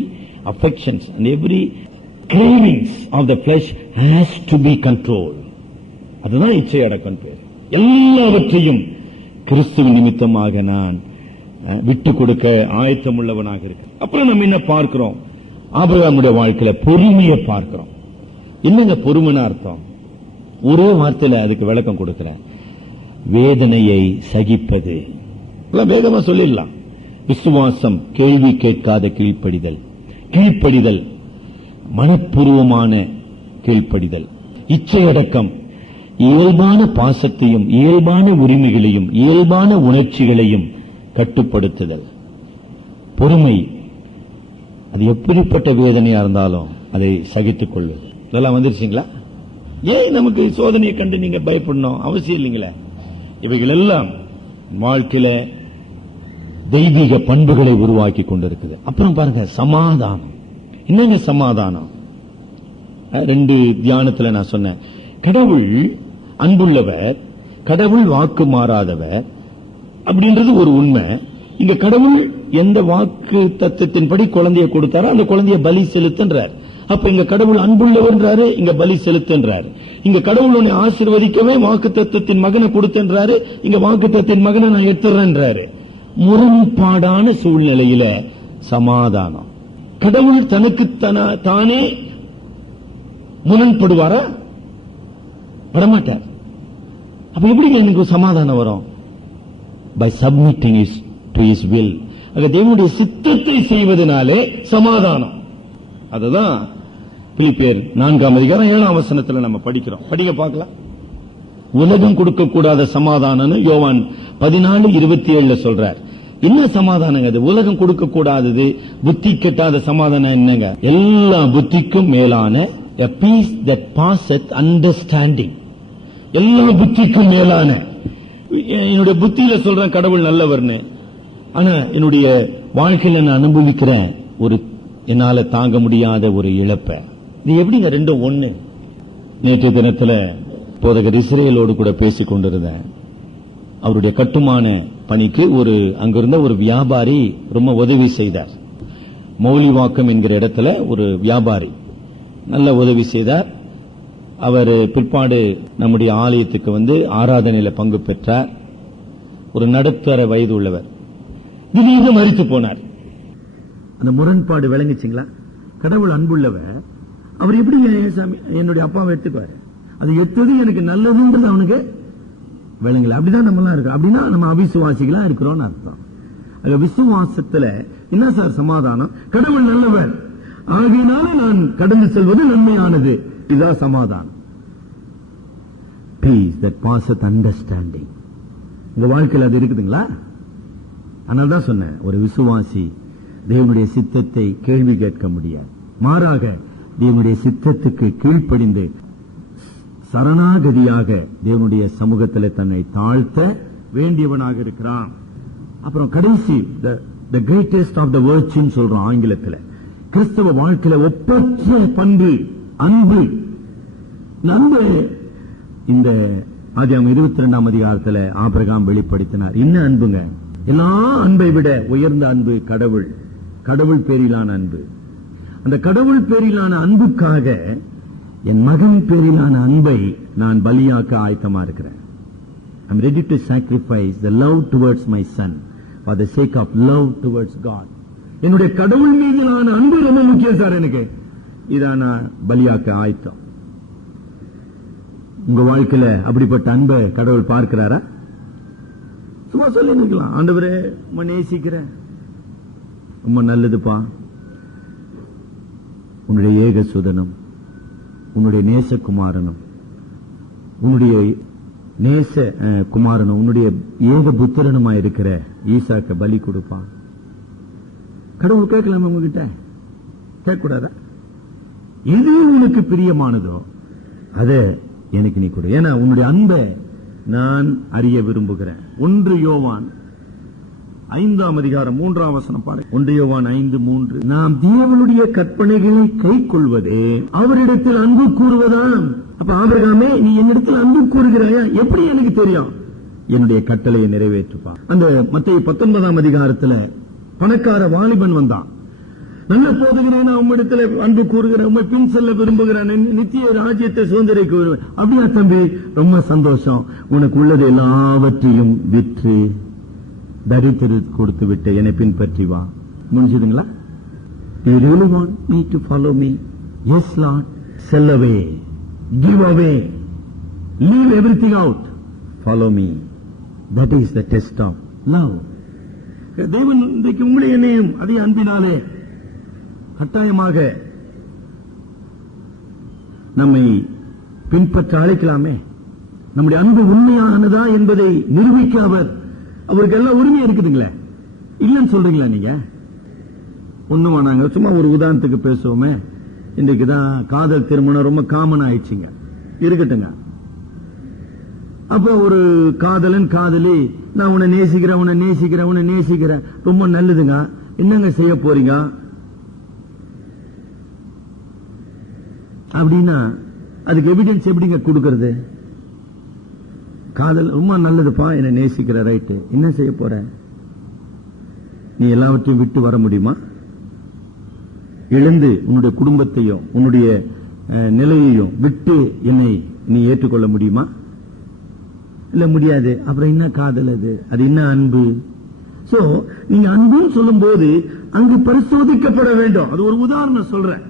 affections and every cravings of the flesh has to be controlled. அதுதான் இச்சை அடக்கம் பேர். எல்லாவற்றையும் கிறிஸ்துவின் நிமித்தமாக நான் விட்டு கொடுக்க ஆயத்தம் உள்ளவனாக இருக்கு. அப்புறம் நம்ம என்ன பார்க்கிறோம்? ஆபிரகாமுடைய வாழ்க்கையில பொறுமையை பார்க்கிறோம். என்னங்க பொறுமைன்னு அர்த்தம்? ஒரே வார்த்தையில அதுக்கு விளக்கம் கொடுக்கிறேன். வேதனையை சகிப்பது. வேகமா சொல்லிடலாம். விசுவாசம், கேள்வி கேட்காத கீழ்ப்படிதல். கீழ்ப்படிதல் மனப்பூர்வமான கீழ்ப்படிதல். இச்சையடக்கம் இயல்பான பாசத்தையும், இயல்பான உரிமைகளையும், இயல்பான உணர்ச்சிகளையும் கட்டுப்படுத்துதல். பொறுமை, அது எப்படிப்பட்ட வேதனையா இருந்தாலும் அதை சகித்துக் கொள்வது. இதெல்லாம் வந்துருச்சுங்களா? ஏன் நமக்கு சோதனையை கண்டு நீங்க பயப்படணும் அவசியம் இல்லைங்களே. இவைகள் எல்லாம் வாழ்க்கையில தெய்வீக பண்புகளை உருவாக்கி கொண்டிருக்குது. அப்புறம் பாருங்க, சமாதானம். என்னங்க சமாதானம்? 2 தியானத்துல நான் சொன்னேன், கடவுள் அன்புள்ளவர், கடவுள் வாக்கு மாறாதவர் அப்படின்றது ஒரு உண்மை. இங்க கடவுள் எந்த வாக்கு தத்துவத்தின்படி குழந்தையை கொடுத்தாரோ அந்த குழந்தைய பலி செலுத்துன்றார். அப்ப இங்க கடவுள் அன்புள்ளவர்ன்றாரு, இங்க பலி செலுத்துன்றாரு. இங்க கடவுள் உன்னை ஆசீர்வதிக்கவே வாக்குத்தத்தத்தின் மகனை கொடுத்தன்றாரு, இங்க வாக்குத்தத்தின் மகனை நான் எடுத்துறேன்றாரு. முரண்பாடான சூழ்நிலையில சமாதானம். கடவுள் தனக்கு தானே முரண்படுவாரா? படமாட்டார். அப்ப எப்படி எனக்கு சமாதானம் வரும்? By submitting to his will. தேவனுடைய சித்தத்தை செய்வதனாலே சமாதானம். அதுதான் பிலிப்பியர் 4:7 நம்ம படிக்கிறோம். படிக்க பார்க்கலாம். உலகம் கொடுக்கக்கூடாத சமாதானம் யோவான் 14:27 சொல்றார். என்ன சமாதானம் அது? உலகம் கொடுக்கக்கூடாதது, புத்தி கெட்டாத சமாதானம் என்னங்க? எல்லா புத்திக்கும் மேலான a peace that passeth understanding. எல்லா புத்திக்கும் மேலான. என்னுடைய புத்தியில சொல்றேன் கடவுள் நல்லவர்னு, ஆனா என்னுடைய வாழ்க்கையில நான் அனுபவிக்கிறேன் ஒரு என்னால தாங்க முடியாத ஒரு இழப்ப. இது எப்படிங்க ரெண்டும் ஒண்ணு? நேற்று தினத்துல போதகர் இஸ்ரேலோடு கூட பேசிக் கொண்டிருந்தேன். அவருடைய கட்டுமான பணிக்கு அங்கிருந்த ஒரு வியாபாரி ரொம்ப உதவி செய்தார். மௌலிவாக்கம் என்கிற இடத்துல ஒரு வியாபாரி நல்ல உதவி செய்தார். அவர் பிற்பாடு நம்முடைய ஆலயத்துக்கு ஆராதனையில பங்கு பெற்றார். ஒரு நடுத்தர வயது உள்ளவர். திடீர்னு மரித்து போனார். அந்த முரண்பாடு விளங்குச்சுங்களா? கடவுள் அன்புள்ளவர். அவர் எப்படி என்னுடைய அப்பாவை எடுத்துக்குவாரு? அது எடுத்தது எனக்கு நல்லதுன்றது அவனுக்கு விளங்கல. அப்படிதான் நம்மலாம் இருக்கு. அப்படின்னா நம்ம அவிசுவாசிகளா இருக்கிறோம் அர்த்தம். விசுவாசத்துல என்ன சார் சமாதானம்? கடவுள் நல்லவர், ஆகையினால நான் கடந்து செல்வது நன்மையானது. இதுதான் சமாதானம். Peace that passeth understanding. இந்த வாழ்க்கையில் அது இருக்குதுங்களா? அதனால்தான் சொன்னேன், ஒரு விசுவாசி தேவனுடைய சித்தத்தை கேள்வி கேட்க முடியாது. மாறாக தேவனுடைய சித்தத்துக்கு கீழ்ப்படிந்து சரணாகதியாக தேவனுடைய சமூகத்தில் தன்னை தாழ்த்த வேண்டியவனாக இருக்கிறான். அப்புறம் கடைசி the greatest of the virtues சொல்றோம் ஆங்கிலத்தில். கிறிஸ்தவ வாழ்க்கையில ஒப்பற்ற பண்பு அன்பு. அன்பு இந்த ஆதியாகமம் 22 ஆபிரகாம் வெளிப்படுத்தினார். என்ன அன்புங்க? எல்லா அன்பை விட உயர்ந்த அன்பு கடவுள் பேரிலான அன்பு. அந்த கடவுள் பேரிலான அன்புக்காக என் மகன் பேரிலான அன்பை நான் பலியாக்க ஆயத்தமா இருக்கிறேன். I am ready to sacrifice the love towards my son for the sake of love towards God. என்னுடைய கடவுள் மீதான அன்பு ரொம்ப முக்கியம் சார் எனக்கு. இதான் நான் பலியாக்க ஆயத்தம். உங்க வாழ்க்கையில அப்படிப்பட்ட அன்பை கடவுள் பார்க்கிறாரா? சும்மா சொல்லி நிற்கலாம், ஆண்டவரே ரொம்ப நேசிக்கிறேன், ரொம்ப நல்லதுப்பா, உன்னுடைய ஏக சுதனம், உன்னுடைய நேசகுமாரனும், உன்னுடைய நேச குமாரனும், உன்னுடைய ஏக புத்திரனுமா இருக்கிற ஈசாக்க பலி கொடுப்பான். கடவுள் கேட்கலாமா? உங்ககிட்ட கேட்கக்கூடாதா? எது உனக்கு பிரியமானதோ அதை எனக்கு நீ கொடு. ஏன்னா உன்னுடைய அன்பை நான் அறிய விரும்புகிறேன். 1 யோவான் 5:3 பாரு. 1 யோவான் 5:3. நாம் தேவனுடைய கற்பனைகளை கை கொள்வதே அவரிடத்தில் அன்பு கூறுவதாம். அப்ப ஆபிரகாமே, நீ என்னிடத்தில் அன்பு கூறுகிறாயா? எப்படி எனக்கு தெரியும்? என்னுடைய கட்டளையை நிறைவேற்றுப்பா. அந்த மத்தேயு 19 பணக்கார வாலிபன் வந்தான். நல்ல போதுகிறேன், நான் உம்மிடத்தில் அன்பு கூறுகிறேன், உண்மை பின் செல்ல விரும்புகிறேன், நித்திய ராஜ்யத்தை சுதந்திரிக்க விரும்புகிறேன். அப்படியா தம்பி? ரொம்ப சந்தோஷம். உனக்கு உள்ளது எல்லாவற்றையும் விற்று தரித்திர கொடுத்து விட்டு என்னை பின்பற்றி வா. முடிஞ்சதுங்களா? You really want me to follow me? Yes Lord. Sell away, give away, leave everything out, follow me. That is the test of love. தேவன் இன்றைக்கு உங்களை என்னையும் அதே அன்பினாலே கட்டாயமாக நம்மை பின்பற்ற அழைக்கலாமே. நம்முடைய அன்பு உண்மையானதா என்பதை நிரூபிக்க அவருக்கு எல்லாம் உரிமை இருக்குதுங்களே. இல்லன்னு சொல்றீங்களா நீங்க? ஒண்ணும் வேணாங்க, சும்மா ஒரு உதாரணத்துக்கு பேசுவோமே. இன்றைக்குதான் காதல் திருமணம் ரொம்ப காமன் ஆயிடுச்சுங்க. இருக்கட்டுங்க. அப்ப ஒரு காதலன் காதலி, நான் உன்னை நேசிக்கிறேன், ரொம்ப நல்லதுங்க, என்னங்க செய்ய போறீங்க அப்படின்னா அதுக்கு எவிடன்ஸ் எப்படிங்க கொடுக்கறது? காதல் ரொம்ப நல்லதுப்பா, என்ன நேசிக்கிற, ரைட்டு, என்ன செய்ய போற? நீ எல்லாவற்றையும் விட்டு வர முடியுமா? இழந்து உன்னுடைய குடும்பத்தையும் உன்னுடைய நிலையையும் விட்டு என்னை நீ ஏற்றுக்கொள்ள முடியுமா? இல்ல, முடியாது. அப்புறம் என்ன காதல்? அது என்ன அன்பு? சோ நீங்க அன்புன்னு சொல்லும் போது அங்கு பரிசோதிக்கப்பட வேண்டும். அது ஒரு உதாரணம் சொல்றேன்.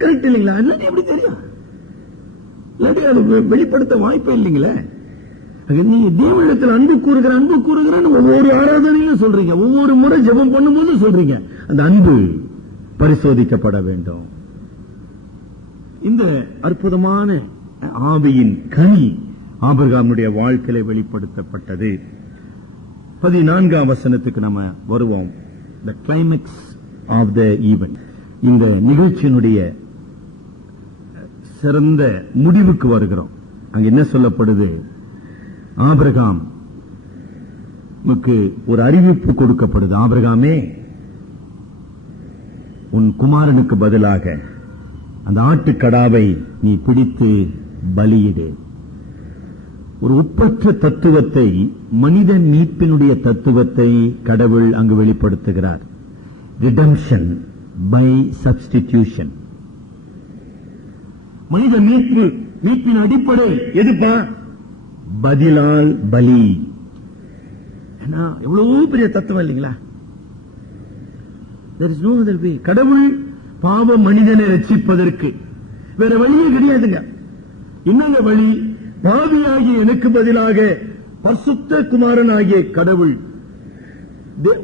கரெக்ட் இல்லைங்களா? இல்லாட்டி எப்படி தெரியும்? இல்லாட்டி அது வெளிப்படுத்த வாய்ப்பே இல்லைங்களே. நீங்க தேவனிடத்தில் அன்பு கூறுகிறேன்னு ஒவ்வொரு ஆராதனையிலும் சொல்றீங்க, ஒவ்வொரு முறை ஜெபம் பண்ணும்போது சொல்றீங்க. அந்த அன்பு பரிசோதிக்கப்பட வேண்டும். இந்த அற்புதமான ஆவியின் கனி ஆபிரகாமுடைய வாழ்க்கையில வெளிப்படுத்தப்பட்டது. 14ஆம் வசனத்துக்கு நம்ம வருவோம். The climax of the event. இந்த நிகழ்ச்சியினுடைய சிறந்த முடிவுக்கு வருகிறோம். அங்க என்ன சொல்லப்படுது? ஆபிரகாமுக்கு ஒரு அறிவிப்பு கொடுக்கப்படுது. ஆபிரகாமே, உன் குமாரனுக்கு பதிலாக அந்த ஆட்டுக்கடாவை நீ பிடித்து பலியிடு. ஒரு ஒப்பற்ற தத்துவத்தை, மனித மீட்பினுடைய தத்துவத்தை கடவுள் அங்கு வெளிப்படுத்துகிறார். Redemption by substitution. மனித மீட்பின் அடிப்படை எதுப்பா? பதிலால் பலி. எவ்வளவு பெரிய தத்துவம் இல்லைங்களா? There is no other way. கடவுள் பாவ மனிதனை ரட்சிப்பதற்கு வேற வழியே கிடையாதுங்க. என்னங்க வழி? பாவியாகிய எனக்கு பதிலாக பரிசுத்த குமாரனாகிய கடவுள்,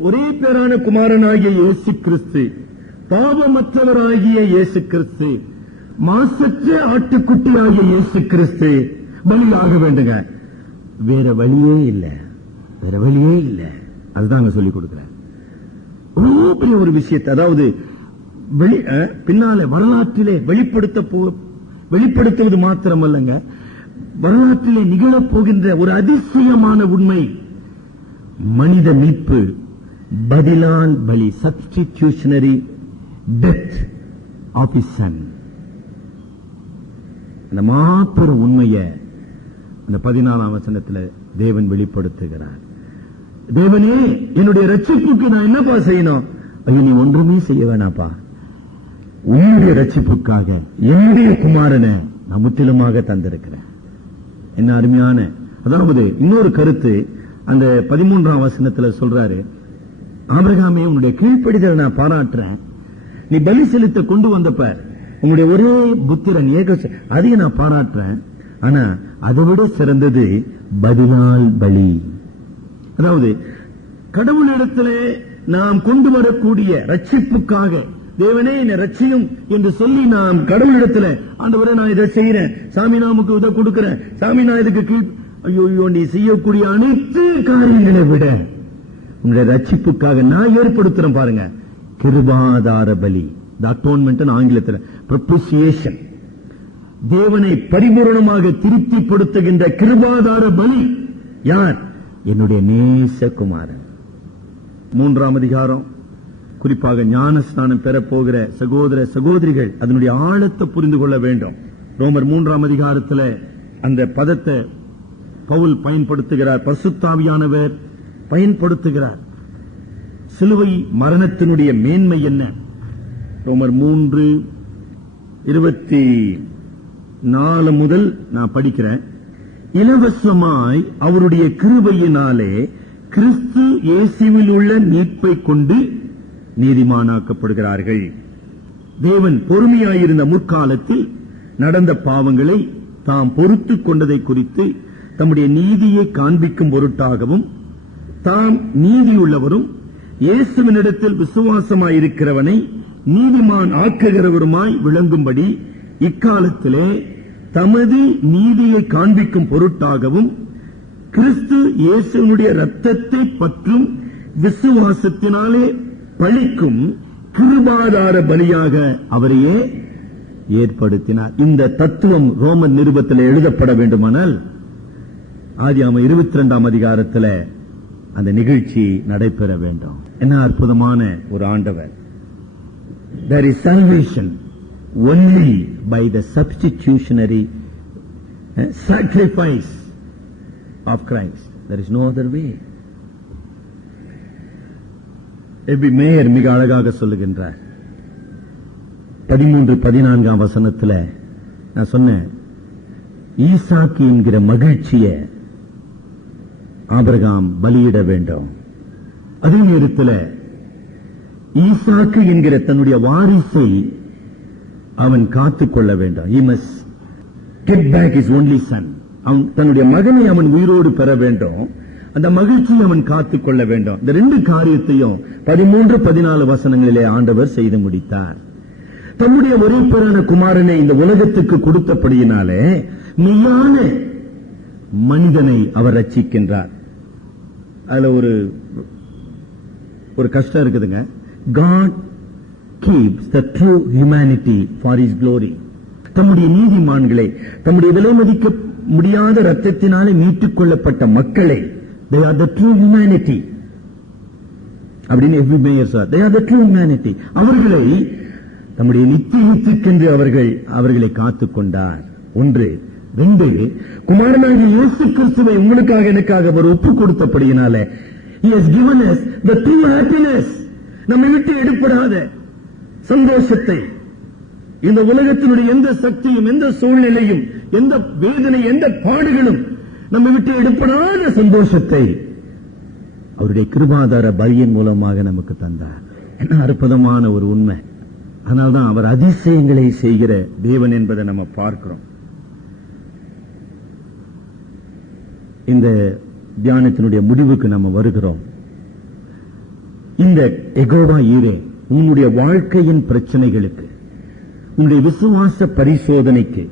ஒரே பேரான குமாரனாகிய இயேசு கிறிஸ்து, பாவமற்றவராகிய இயேசு கிறிஸ்து, மாசற்ற ஆட்டுக்குட்டியாகிய இயேசு கிறிஸ்து பலியாக வேண்டுங்க. வேற வழியே இல்லை, வேற வழியே இல்லை. அதுதான் சொல்லிக் கொடுக்கிறேன். அவ்வளவு பெரிய ஒரு விஷயத்தை, அதாவது பின்னாலே வரலாற்றிலே வெளிப்படுத்துவது மாத்திரமல்லங்க, வரலாற்றிலே நிகழப் போகின்ற ஒரு அதிசயமான உண்மை. மனித மீட்பு பதிலால் பலி, substitutionary death of his son. அந்த மாபெரும் உண்மையை அந்த 14ஆம் வசனத்தில் தேவன் வெளிப்படுத்துகிறார். தேவனே, என்னுடைய ரட்சிப்புக்கு நான் என்னப்பா செய்யணும்? ஐயோ, நீ ஒன்றுமே செய்ய வேணாப்பா. உன்னுடைய ரட்சிப்புக்காக என்னுடைய குமாரனை நான் முற்றிலுமாக தந்திருக்கிறேன். என்ன அருமையான, அதாவது இன்னொரு கருத்து அந்த 13ஆம் வசனத்தில் சொல்றாரு. ஆபிரகாமே, உன்னுடைய கீழ்ப்படிதலை நான் பாராட்டுறேன். நீ பலி செலுத்த கொண்டு வந்தப்ப உன்னுடைய ஒரே புத்திரன் அதையும் நான் பாராட்டுறேன். ஆனா அதை விட சிறந்தது பதிலால் பலி. அதாவது கடவுளிடத்திலே நாம் கொண்டு வரக்கூடிய ரட்சிப்புக்காக, தேவனே என்னை ரட்சியும் என்று சொல்லி நாம் கடவுளிடத்தில், ஆண்டவரே நான் இதை செய்யறேன், சாமி நாமுக்கு இதை கொடுக்கிறேன், சாமி நான் இதுக்கு கீழ், ஐயோ நீ செய்யக்கூடிய அனைத்து காரியங்களை விட உங்களுடைய ரட்சிப்புக்காக நான் ஏற்படுத்துறேன் பாருங்க, கிருபாதார பலி. அட்டோன்மெண்ட் ஆங்கிலத்தில் ப்ரொபிசியேஷன். தேவனை பரிபூர்ணமாக திருப்திப்படுத்துகின்ற கிருபாதார பலி யார்? என்னுடைய நேசகுமாரன். 3ஆம் அதிகாரம், குறிப்பாக ஞான ஸ்நானம் பெறப் போகிற சகோதர சகோதரிகள் அதனுடைய ஆழத்தை புரிந்து கொள்ள வேண்டும். ரோமர் 3ஆம் அதிகாரத்தில் அந்த பதத்தை பவுல் பயன்படுத்துகிறார், பரிசுத்தாவியானவர் பயன்படுத்துகிறார். சிலுவை மரணத்தினுடைய மேன்மை என்ன? ரோமர் 3:24 முதல் நான் படிக்கிறேன். இலவசமாய் அவருடைய கிருபையினாலே கிறிஸ்து இயேசுவில் உள்ள மீட்பை கொண்டு நீதிமானாக்கப்படுகிறார்கள். தேவன் பொறுமையாயிருந்த முற்காலத்தில் நடந்த பாவங்களை தாம் பொறுத்துக் கொண்டதை குறித்து தம்முடைய நீதியை காண்பிக்கும் பொருட்டாகவும், தாம் நீதியுள்ளவரும் இயேசுவினிடத்தில் விசுவாசமாயிருக்கிறவனை நீதிமான் ஆக்குகிறவருமாய் விளங்கும்படி இக்காலத்திலே தமது நீதியை காண்பிக்கும் பொருட்டாகவும் கிறிஸ்து இயேசுவினுடைய இரத்தத்தை பற்றும் விசுவாசத்தினாலே பழிக்கும் கிருபாதார பலியாக அவரையே ஏற்படுத்தினார். இந்த தத்துவம் ரோமன் நிருபத்தில் எழுதப்பட வேண்டுமானால் ஆதியாகமம் 22ஆம் அதிகாரத்தில் அந்த நிகழ்ச்சி நடைபெற வேண்டும். என்ன அற்புதமான ஒரு ஆண்டவர்! There is salvation only by the substitutionary sacrifice of Christ. There is no other way. FB Meyer மிக அழகாக சொல்லுகின்றார். 13-14 வசனத்துல நான் சொன்னேன், ஈசாக்கு என்கிற மகிழ்ச்சியை ஆபிரகாம் பலியிட வேண்டும். அதே நேரத்தில் ஈசாக்கு என்கிற தன்னுடைய வாரிசை அவன் காத்துக்கொள்ள வேண்டும். He must get back his only son. அவன் தன்னுடைய மகனை அவன் உயிரோடு பெற வேண்டும். அந்த மகிழ்ச்சியை அவன் காத்துக்கொள்ள வேண்டும். இந்த ரெண்டு காரியத்தையும் 13-14 வசனங்களிலே ஆண்டவர் செய்து முடித்தார். தம்முடைய ஒரே பேரான குமாரனை இந்த உலகத்துக்கு கொடுத்தபடியினாலே மெய்யான மனிதனை அவர் ரட்சிக்கின்றார். அதுல ஒரு கஷ்டம் இருக்குதுங்க. God keeps the true humanity for his glory. தம்முடைய நீதிமான்களை, தம்முடைய விலை மதிக்க முடியாத ரத்தத்தினாலே மீட்டுக் கொள்ளப்பட்ட மக்களை, they are the true humanity அப்படின்னு every mayor said, they are the true humanity. அவர்களை தம்முடைய நித்தியத்துக்கென்று அவர்களை காத்துக் கொண்டார். ஒன்று. ரெண்டு, குமாரனாகிய இயேசு கிறிஸ்துவை உங்களுக்காக எனக்காக அவர் ஒப்புக் கொடுத்தபடியினாலே he has given us the true happiness. நம்மை விட்டு எடுப்படாத சந்தோஷத்தை, இந்த உலகத்தினுடைய எந்த சக்தியும், எந்த சூழ்நிலையும், எந்த வேதனை, எந்த பாடுகளும் நம்மை விட்டு எடுப்படாத சந்தோஷத்தை அவருடைய கிருபாதார பலியின் மூலமாக நமக்கு தந்தார். என்ன அற்புதமான ஒரு உண்மை. அதனால்தான் அவர் அதிசயங்களை செய்கிற தேவன் என்பதை நம்ம பார்க்கிறோம். இந்த தியானத்தினுடைய முடிவுக்கு நம்ம வருகிறோம். இந்த யெகோவா ஈரே உன்னுடைய வாழ்க்கையின் பிரச்சனைகளுக்கு, உன்னுடைய விசுவாச பரிசோதனைக்கு,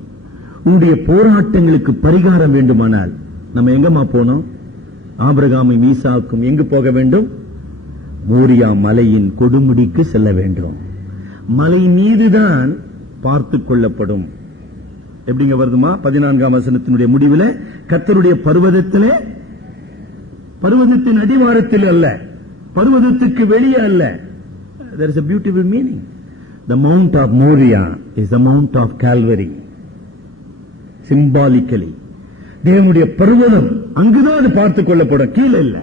உன்னுடைய போராட்டங்களுக்கு பரிகாரம் வேண்டுமானால் நம்ம எங்கம்மா போனோம்? ஆபிரகாமும் ஈசாக்கும் எங்கு போக வேண்டும்? மோரியா மலையின் கொடுமுடிக்கு செல்ல வேண்டும். மலை மீதுதான் பார்த்துக் கொள்ளப்படும். எப்படிங்க வருதுமா? 14ஆம் வசனத்தினுடைய முடிவில் கர்த்தருடைய பர்வதத்திலே, பர்வதத்தின் அடிவாரத்தில் அல்ல, பர்வதத்துக்கு வெளியே அல்ல. There is a beautiful meaning. The Mount of Moriah is the Mount of Calvary. Symbolically, தேவனுடைய பர்வதம் அங்குதான் அது பார்த்துக் கொள்ளப்படும், கீழே இல்ல.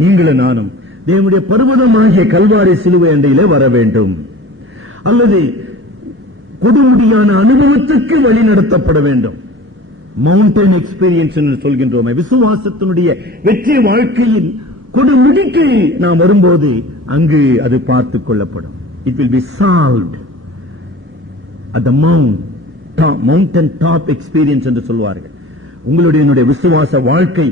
நீங்களும் நானும் தேவனுடைய பர்வதம் ஆகிய கல்வாரி சிலுவை அண்டையிலே வர வேண்டும், அல்லது கொடுமுடியான அனுபவத்துக்கு வழி நடத்தப்பட வேண்டும். மவுண்டன் எக்ஸ்பீரியன்ஸ் என்று சொல்கின்றோமே, விசுவாசத்தினுடைய வெற்றி வாழ்க்கையின் கொடுமுடிக்கு நாம் வரும்போது அங்கு அது பார்த்துக் கொள்ளப்படும். It will be solved at the mountain top experience என்று சொல்வார்கள். உங்களுடைய விசுவாச வாழ்க்கை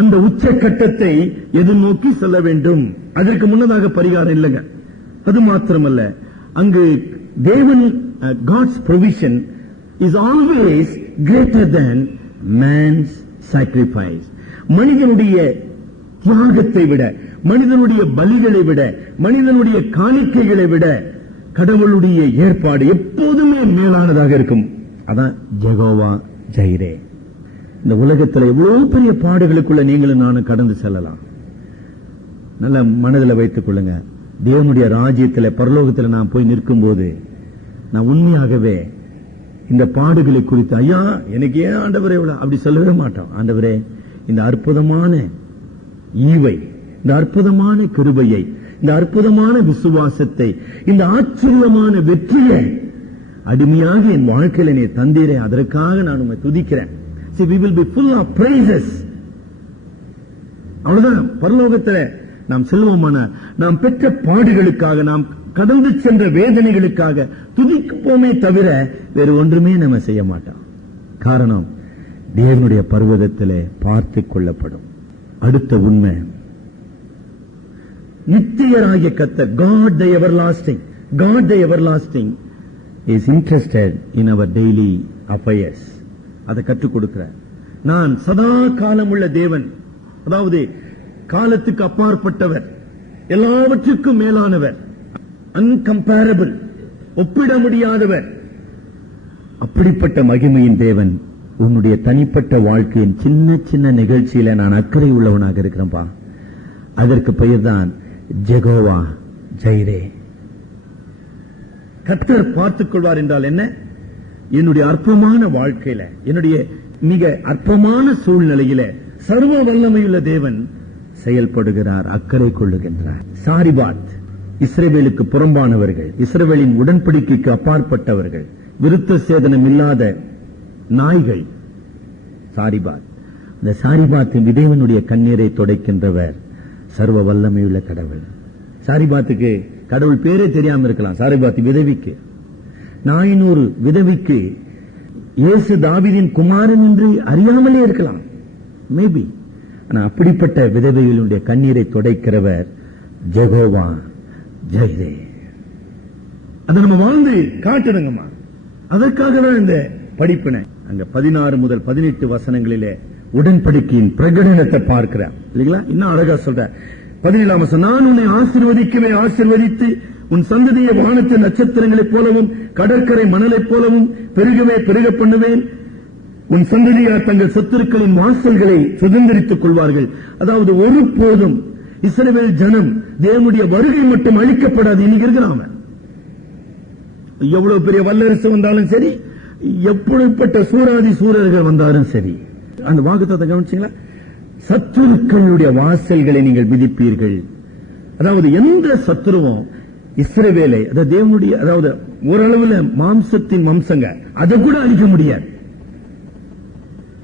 அந்த உச்ச கட்டத்தை எதிர்நோக்கி செல்ல வேண்டும். அதற்கு முன்னதாக பரிகாரம் இல்லைங்க. அது மாத்திரமல்ல, அங்கு தேவன் God's provision is always greater than man's sacrifice. மனிதனுடைய தியாகத்தை விட, மனிதனுடைய பலிகளை விட, மனிதனுடைய காணிக்கைகளை விட கடவுளுடைய ஏற்பாடு எப்போதுமே மேலானதாக இருக்கும். அதான் யெகோவா ஜைரே. இந்த உலகத்தில் எவ்வளவு பெரிய பாடுகளுக்குள்ள நீங்களும் நானும் கடந்து செல்லலாம். நல்ல மனதில் வைத்துக் கொள்ளுங்க. தேவனுடைய ராஜ்யத்தில், பரலோகத்தில் நான் போய் நிற்கும் போது நான் உண்மையாகவே இந்த பாடுகளை குறித்து, ஐயா எனக்கு ஏன் ஆண்டவரே அப்படி சொல்லவே மாட்டோம். ஆண்டவரே, இந்த அற்புதமான ஈவை, இந்த அற்புதமான கிருபையை, இந்த அற்புதமான விசுவாசத்தை, இந்த ஆச்சரியமான வெற்றியை அடிமையாக என் வாழ்க்கையில நீ தந்தீரே, அதற்காக நான் உம்மை துதிக்கிறேன். See, we will be full of praises. அவ்வளவுதான். பரலோகத்தில் நாம் செல்வோமான, நாம் பெற்ற பாடுகளுக்காக, நாம் கடந்து சென்ற வேதனைகளுக்காக துதிப்போமே தவிர வேறு ஒன்றுமே நம்ம செய்ய மாட்டோம். காரணம், தேவனுடைய பர்வதத்திலே பார்த்துக் கொள்ளப்படும். அடுத்த உண்மை, நித்தியராகிய கர்த்தர், God the everlasting, God the everlasting is interested in our daily affairs. அதை கற்றுக் கொடுக்கிறார். நான் சதா காலம் உள்ள தேவன், அதாவது காலத்துக்கு அப்பாற்பட்டவர், எல்லாவற்றுக்கும் மேலானவர், அன்கம்பேரபிள், ஒப்பிட முடியாதவர். அப்படிப்பட்ட மகிமையின் தேவன் உன்னுடைய தனிப்பட்ட வாழ்க்கையின் சின்ன சின்ன நிகழ்ச்சியில நான் அக்கறை உள்ளவனாக இருக்கிறேன்பா. அதற்கு பெயர்தான் யெகோவா ஜைரே. கர்த்தர் பார்த்துக் கொள்வார் என்றால் என்ன? என்னுடைய அற்பமான வாழ்க்கையில, என்னுடைய மிக அற்பமான சூழ்நிலையில சர்வ வல்லமையுள்ள தேவன் செயல்படுகிறார், அக்கறை கொள்ளுகின்றார். சாரிபாத் இஸ்ரவேலுக்கு புறம்பானவர்கள், இஸ்ரவேலின் உடன்படிக்கைக்கு அப்பாற்பட்டவர்கள், விருத்த சேதனம் இல்லாத நாய்கள். சாரிபாத், இந்த சாரிபாத்தின் விதைவனுடைய கண்ணீரை துடைக்கின்றவர் சர்வ வல்லமையுள்ள கடவுள். சாரிபாத்துக்கு கடவுள் பேரே தெரியாம இருக்கலாம். சாரிபாத் விதவிக்கு, 400 விதவிக்கு இயேசு தாவீதின் குமாரன் என்று அறியாமலே இருக்கலாம், மேபி. ஆனா அப்படிப்பட்ட விதவைகளுடைய கண்ணீரை துடைக்கிறவர் ஜெகோவா ஜெயரே. அதை நம்ம வாழ்ந்து காட்டணுங்கம்மா. அதற்காக தான் இந்த படிப்பினை. அங்க 16 முதல் 18 வசனங்களிலே உடன்படிக்கையின் பிரகடனத்தை பார்க்கிறேன் இல்லைங்களா? இன்னும் அழகா சொல்ற 17ஆம் வசனம், நான் உன்னை ஆசீர்வதிக்கவே ஆசீர்வதித்து உன் சந்ததியை வானத்தின் நட்சத்திரங்களைப் போலவும் கடற்கரை மணலைப் போலவும் பெருகவே பெருக பண்ணுவேன். உன் சந்ததியார் தங்கள் சத்துருக்களின் வாசல்களை சுதந்திரித்துக் கொள்வார்கள். அதாவது ஒருபோதும் இஸ்ரவேல் ஜனம் தேவனுடைய வருகை மட்டும் அழிக்கப்படாது. இன்னைக்கு இருக்கிறாங்க, எவ்வளவு பெரிய வல்லரசு வந்தாலும் சரி, எப்படிப்பட்ட சூராதி சூரர்கள் வந்தாலும் சரி, அந்த வாக்குத்தத்தத்தை கவனிச்சீங்களா? சத்துருக்களுடைய வாசல்களை நீங்கள் மிதிப்பீர்கள். அதாவது எந்த சத்துருவும் இஸ்ரவேலை, அதாவது தேவனுடைய, அதாவது ஓரளவுல மாம்சத்தின் வம்சங்க, அதை கூட அழிக்க முடியாது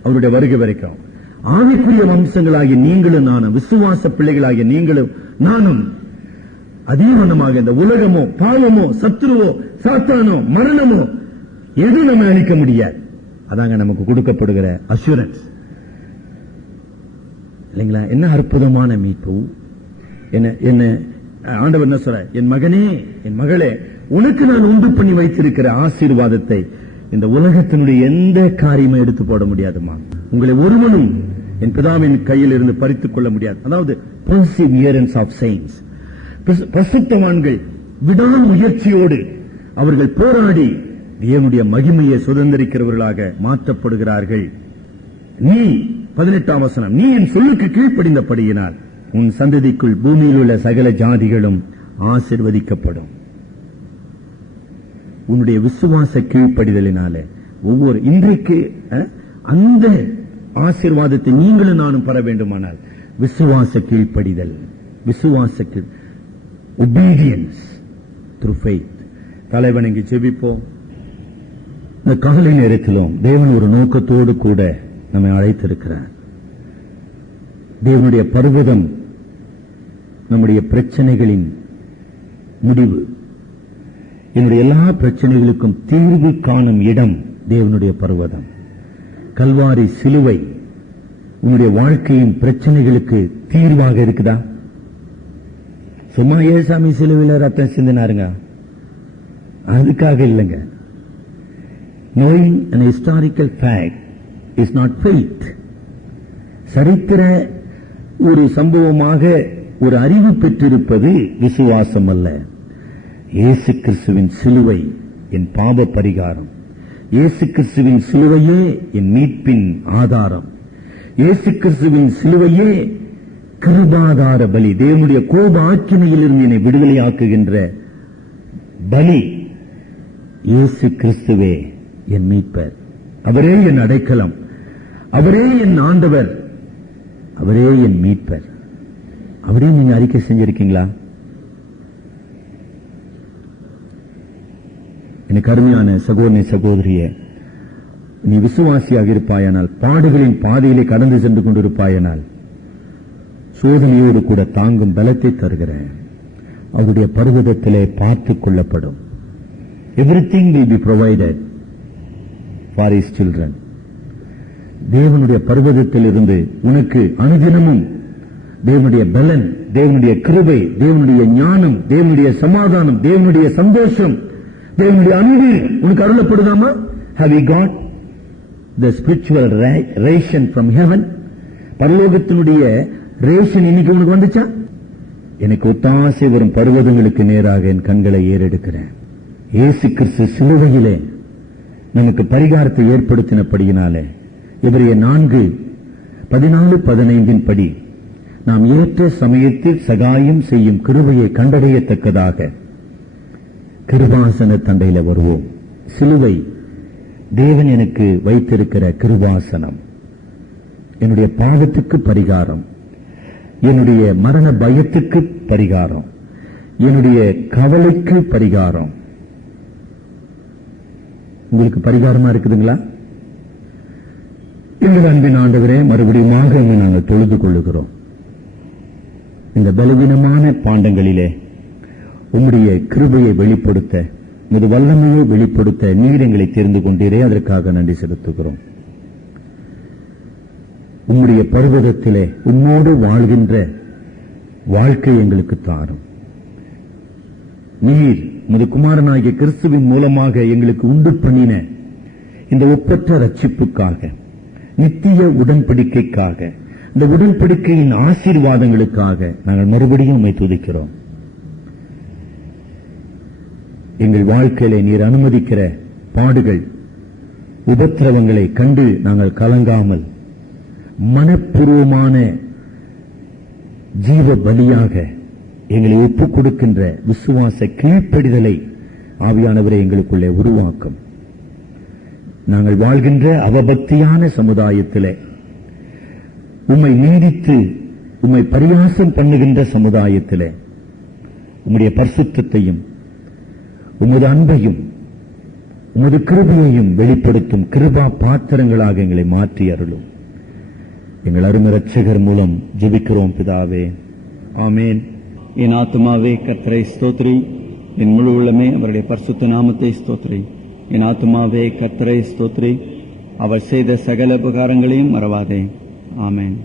அவருடைய வருகை வரைக்கும். ஆவிக்குரிய வம்சங்களாகிய நீங்களும் நானும், விசுவாச பிள்ளைகளாகிய நீங்களும் நானும் அதே வண்ணமாக இந்த உலகமோ பாவமோ சத்துருவோ சாத்தானோ மரணமோ எது நம்ம அழிக்க முடியாது. அதாங்க நமக்கு கொடுக்கப்படுகிற அஷூரன்ஸ் இல்லைங்களா? என்ன அற்புதமான மீட்பு! என்ன ஆண்டவர் என்ன சொல்ற, என் மகனே என் மகளே, உனக்கு நான் உண்டு பண்ணி வைத்திருக்கிற ஆசீர்வாதத்தை இந்த உலகத்தினுடைய எந்த காரியமும் எடுத்து போட முடியாதுமா. உங்களை ஒருவனும் என் பிதாவின் கையில் இருந்து பறித்துக் கொள்ள முடியாது. அதாவது perseverance of saints, பரிசுத்தவான்கள் விடாமுயற்சியோடு அவர்கள் போராடி தேவனுடைய மகிமையை சுதந்திரிக்கிறவர்களாக மாற்றப்படுகிறார்கள். நீ 18ஆம் வசனம், நீ என் சொல்லுக்கு கீழ்ப்படிந்தபடியினால் உன் சந்ததிக்குள் பூமியில் உள்ள சகல ஜாதிகளும் ஆசீர்வதிக்கப்படும். உன்னுடைய விசுவாச கீழ்ப்படிதலினால ஒவ்வொரு இன்றைக்கு அந்த ஆசீர்வாதத்தை நீங்களும் நானும் பெற வேண்டுமானால் விசுவாச கீழ்ப்படிதல், விசுவாச obedience through faith. தலைவணங்கி ஜெபிப்போம். இந்த காலை நேரத்திலும் தேவன் ஒரு நோக்கத்தோடு கூட நம்மை அழைத்திருக்கிறார். தேவனுடைய பர்வதம் நம்முடைய பிரச்சனைகளின் முடிவு. என்னுடைய எல்லா பிரச்சனைகளுக்கும் தீர்வு காணும் இடம் தேவனுடைய பர்வதம். கல்வாரி சிலுவை உன்னுடைய வாழ்க்கையின் பிரச்சனைகளுக்கு தீர்வாக இருக்குதா? சும்மா ஏசாமி சிலுவையில் ரத்தம் சிந்தினாருங்க, அதுக்காக இல்லைங்க. Knowing an historical fact is not faith. சரித்திர ஒரு சம்பவமாக ஒரு அறிவு பெற்றிருப்பது விசுவாசம் அல்ல. இயேசு கிறிஸ்துவின் சிலுவை என் பாவ பரிகாரம், இயேசு கிறிஸ்துவின் சிலுவையே என் மீட்பின் ஆதாரம், இயேசு கிறிஸ்துவின் சிலுவையே கிருபாதார பலி, தேவனுடைய கோப ஆக்கினையிலிருந்து என்னை விடுதலையாக்குகின்ற பலி. இயேசு கிறிஸ்துவே என் மீட்பர், அவரே என் அடைக்கலம், அவரே என் ஆண்டவர், அவரே என் மீட்பர். அவரே நீங்க அறிக்கை செஞ்சிருக்கீங்களா? எனக்கு அருமையான சகோதரி சகோதரிய, நீ விசுவாசியாக இருப்பாயானால், பாடுகளின் பாதையிலே கடந்து சென்று கொண்டிருப்பாயானால், சோதனையோடு கூட தாங்கும் பலத்தை தருகிற அவருடைய பர்வதத்திலே பார்த்துக் கொள்ளப்படும். Everything will be provided for his children. தேவனுடைய பர்வதத்தில் இருந்து உனக்கு அனுதினமும் தேவனுடைய பலன், தேவனுடைய கிருபை, தேவனுடைய ஞானம், தேவனுடைய சமாதானம், தேவனுடைய சந்தோஷம், தேவனுடைய அன்பு உனக்கு அருளப்படுதாமா? Have you got the spiritual ration from heaven? பரலோகத்தினுடைய ரேஷன் இன்னைக்கு உனக்கு வந்துச்சா? எனக்கு ஒத்தாசை வரும் பர்வதங்களுக்கு நேராக என் கண்களை ஏறெடுக்கிறேன். இயேசு கிறிஸ்து சிலுவையிலே நமக்கு பரிகாரத்தை ஏற்படுத்தினபடியினாலே எபிரேயர் 4:14-15 படி நாம் ஏற்ற சமயத்தில் சகாயம் செய்யும் கிருபையை கண்டடையத்தக்கதாக கிருபாசன தண்டையில வருவோம். சிலுவை தேவன் எனக்கு வைத்திருக்கிற கிருபாசனம், என்னுடைய பாவத்துக்கு பரிகாரம், என்னுடைய மரண பயத்துக்கு பரிகாரம், என்னுடைய கவலைக்கு பரிகாரம். உங்களுக்கு பரிகாரமா இருக்குதுங்களா? எங்கள் அன்பின் ஆண்டவரே, மறுபடியும் நாங்கள் தொழுது கொள்ளுகிறோம். இந்த பலவீனமான பாண்டங்களிலே உம்முடைய கிருபையை வெளிப்படுத்த, உமது வல்லமையை வெளிப்படுத்த நீர் எங்களை தெரிந்து கொண்டீரே, அதற்காக நன்றி செலுத்துகிறோம். உம்முடைய பர்வதத்திலே உம்மோடு வாழ்கின்ற வாழ்க்கை எங்களுக்கு தாரும். நீர் உமது குமாரனாகிய கிறிஸ்துவின் மூலமாக எங்களுக்கு உண்டு பண்ணின இந்த ஒப்பற்ற ரட்சிப்புக்காக, நித்திய உடன்படிக்கைக்காக, இந்த உடன்படிக்கையின் ஆசீர்வாதங்களுக்காக நாங்கள் மறுபடியும் உம்மை துதிக்கிறோம். எங்கள் வாழ்க்கையிலே நீர் அனுமதிக்கிற பாடுகள், உபத்திரவங்களை கண்டு நாங்கள் கலங்காமல் மனப்பூர்வமான ஜீவ பலியாக எங்களை ஒப்புக் கொடுக்கின்ற விசுவாச கீழ்ப்படிதலை ஆவியானவரை எங்களுக்குள்ளே உருவாக்கும். நாங்கள் வாழ்கின்ற அவபக்தியான சமுதாயத்திலே உம்மை நீடித்து உம்மை பரியாசம் பண்ணுகின்ற சமுதாயத்திலே உம்முடைய பரிசுத்தத்தையும் உமது அன்பையும் உமது கிருபையையும் வெளிப்படுத்தும் கிருபா பாத்திரங்களாக எங்களை மாற்றி அருளும். எங்கள் அருமை இரட்சகர் மூலம் ஜெபிக்கிறோம் பிதாவே, ஆமேன். என் ஆத்துமாவே கர்த்தரை ஸ்தோத்திரி, என் முழு உள்ளமே அவருடைய பரிசுத்த நாமத்தை ஸ்தோத்திரி. என் ஆத்துமாவே கர்த்தரை ஸ்தோத்திரி, அவர் செய்த சகல உபகாரங்களையும் மறவாதே. ஆமேன்.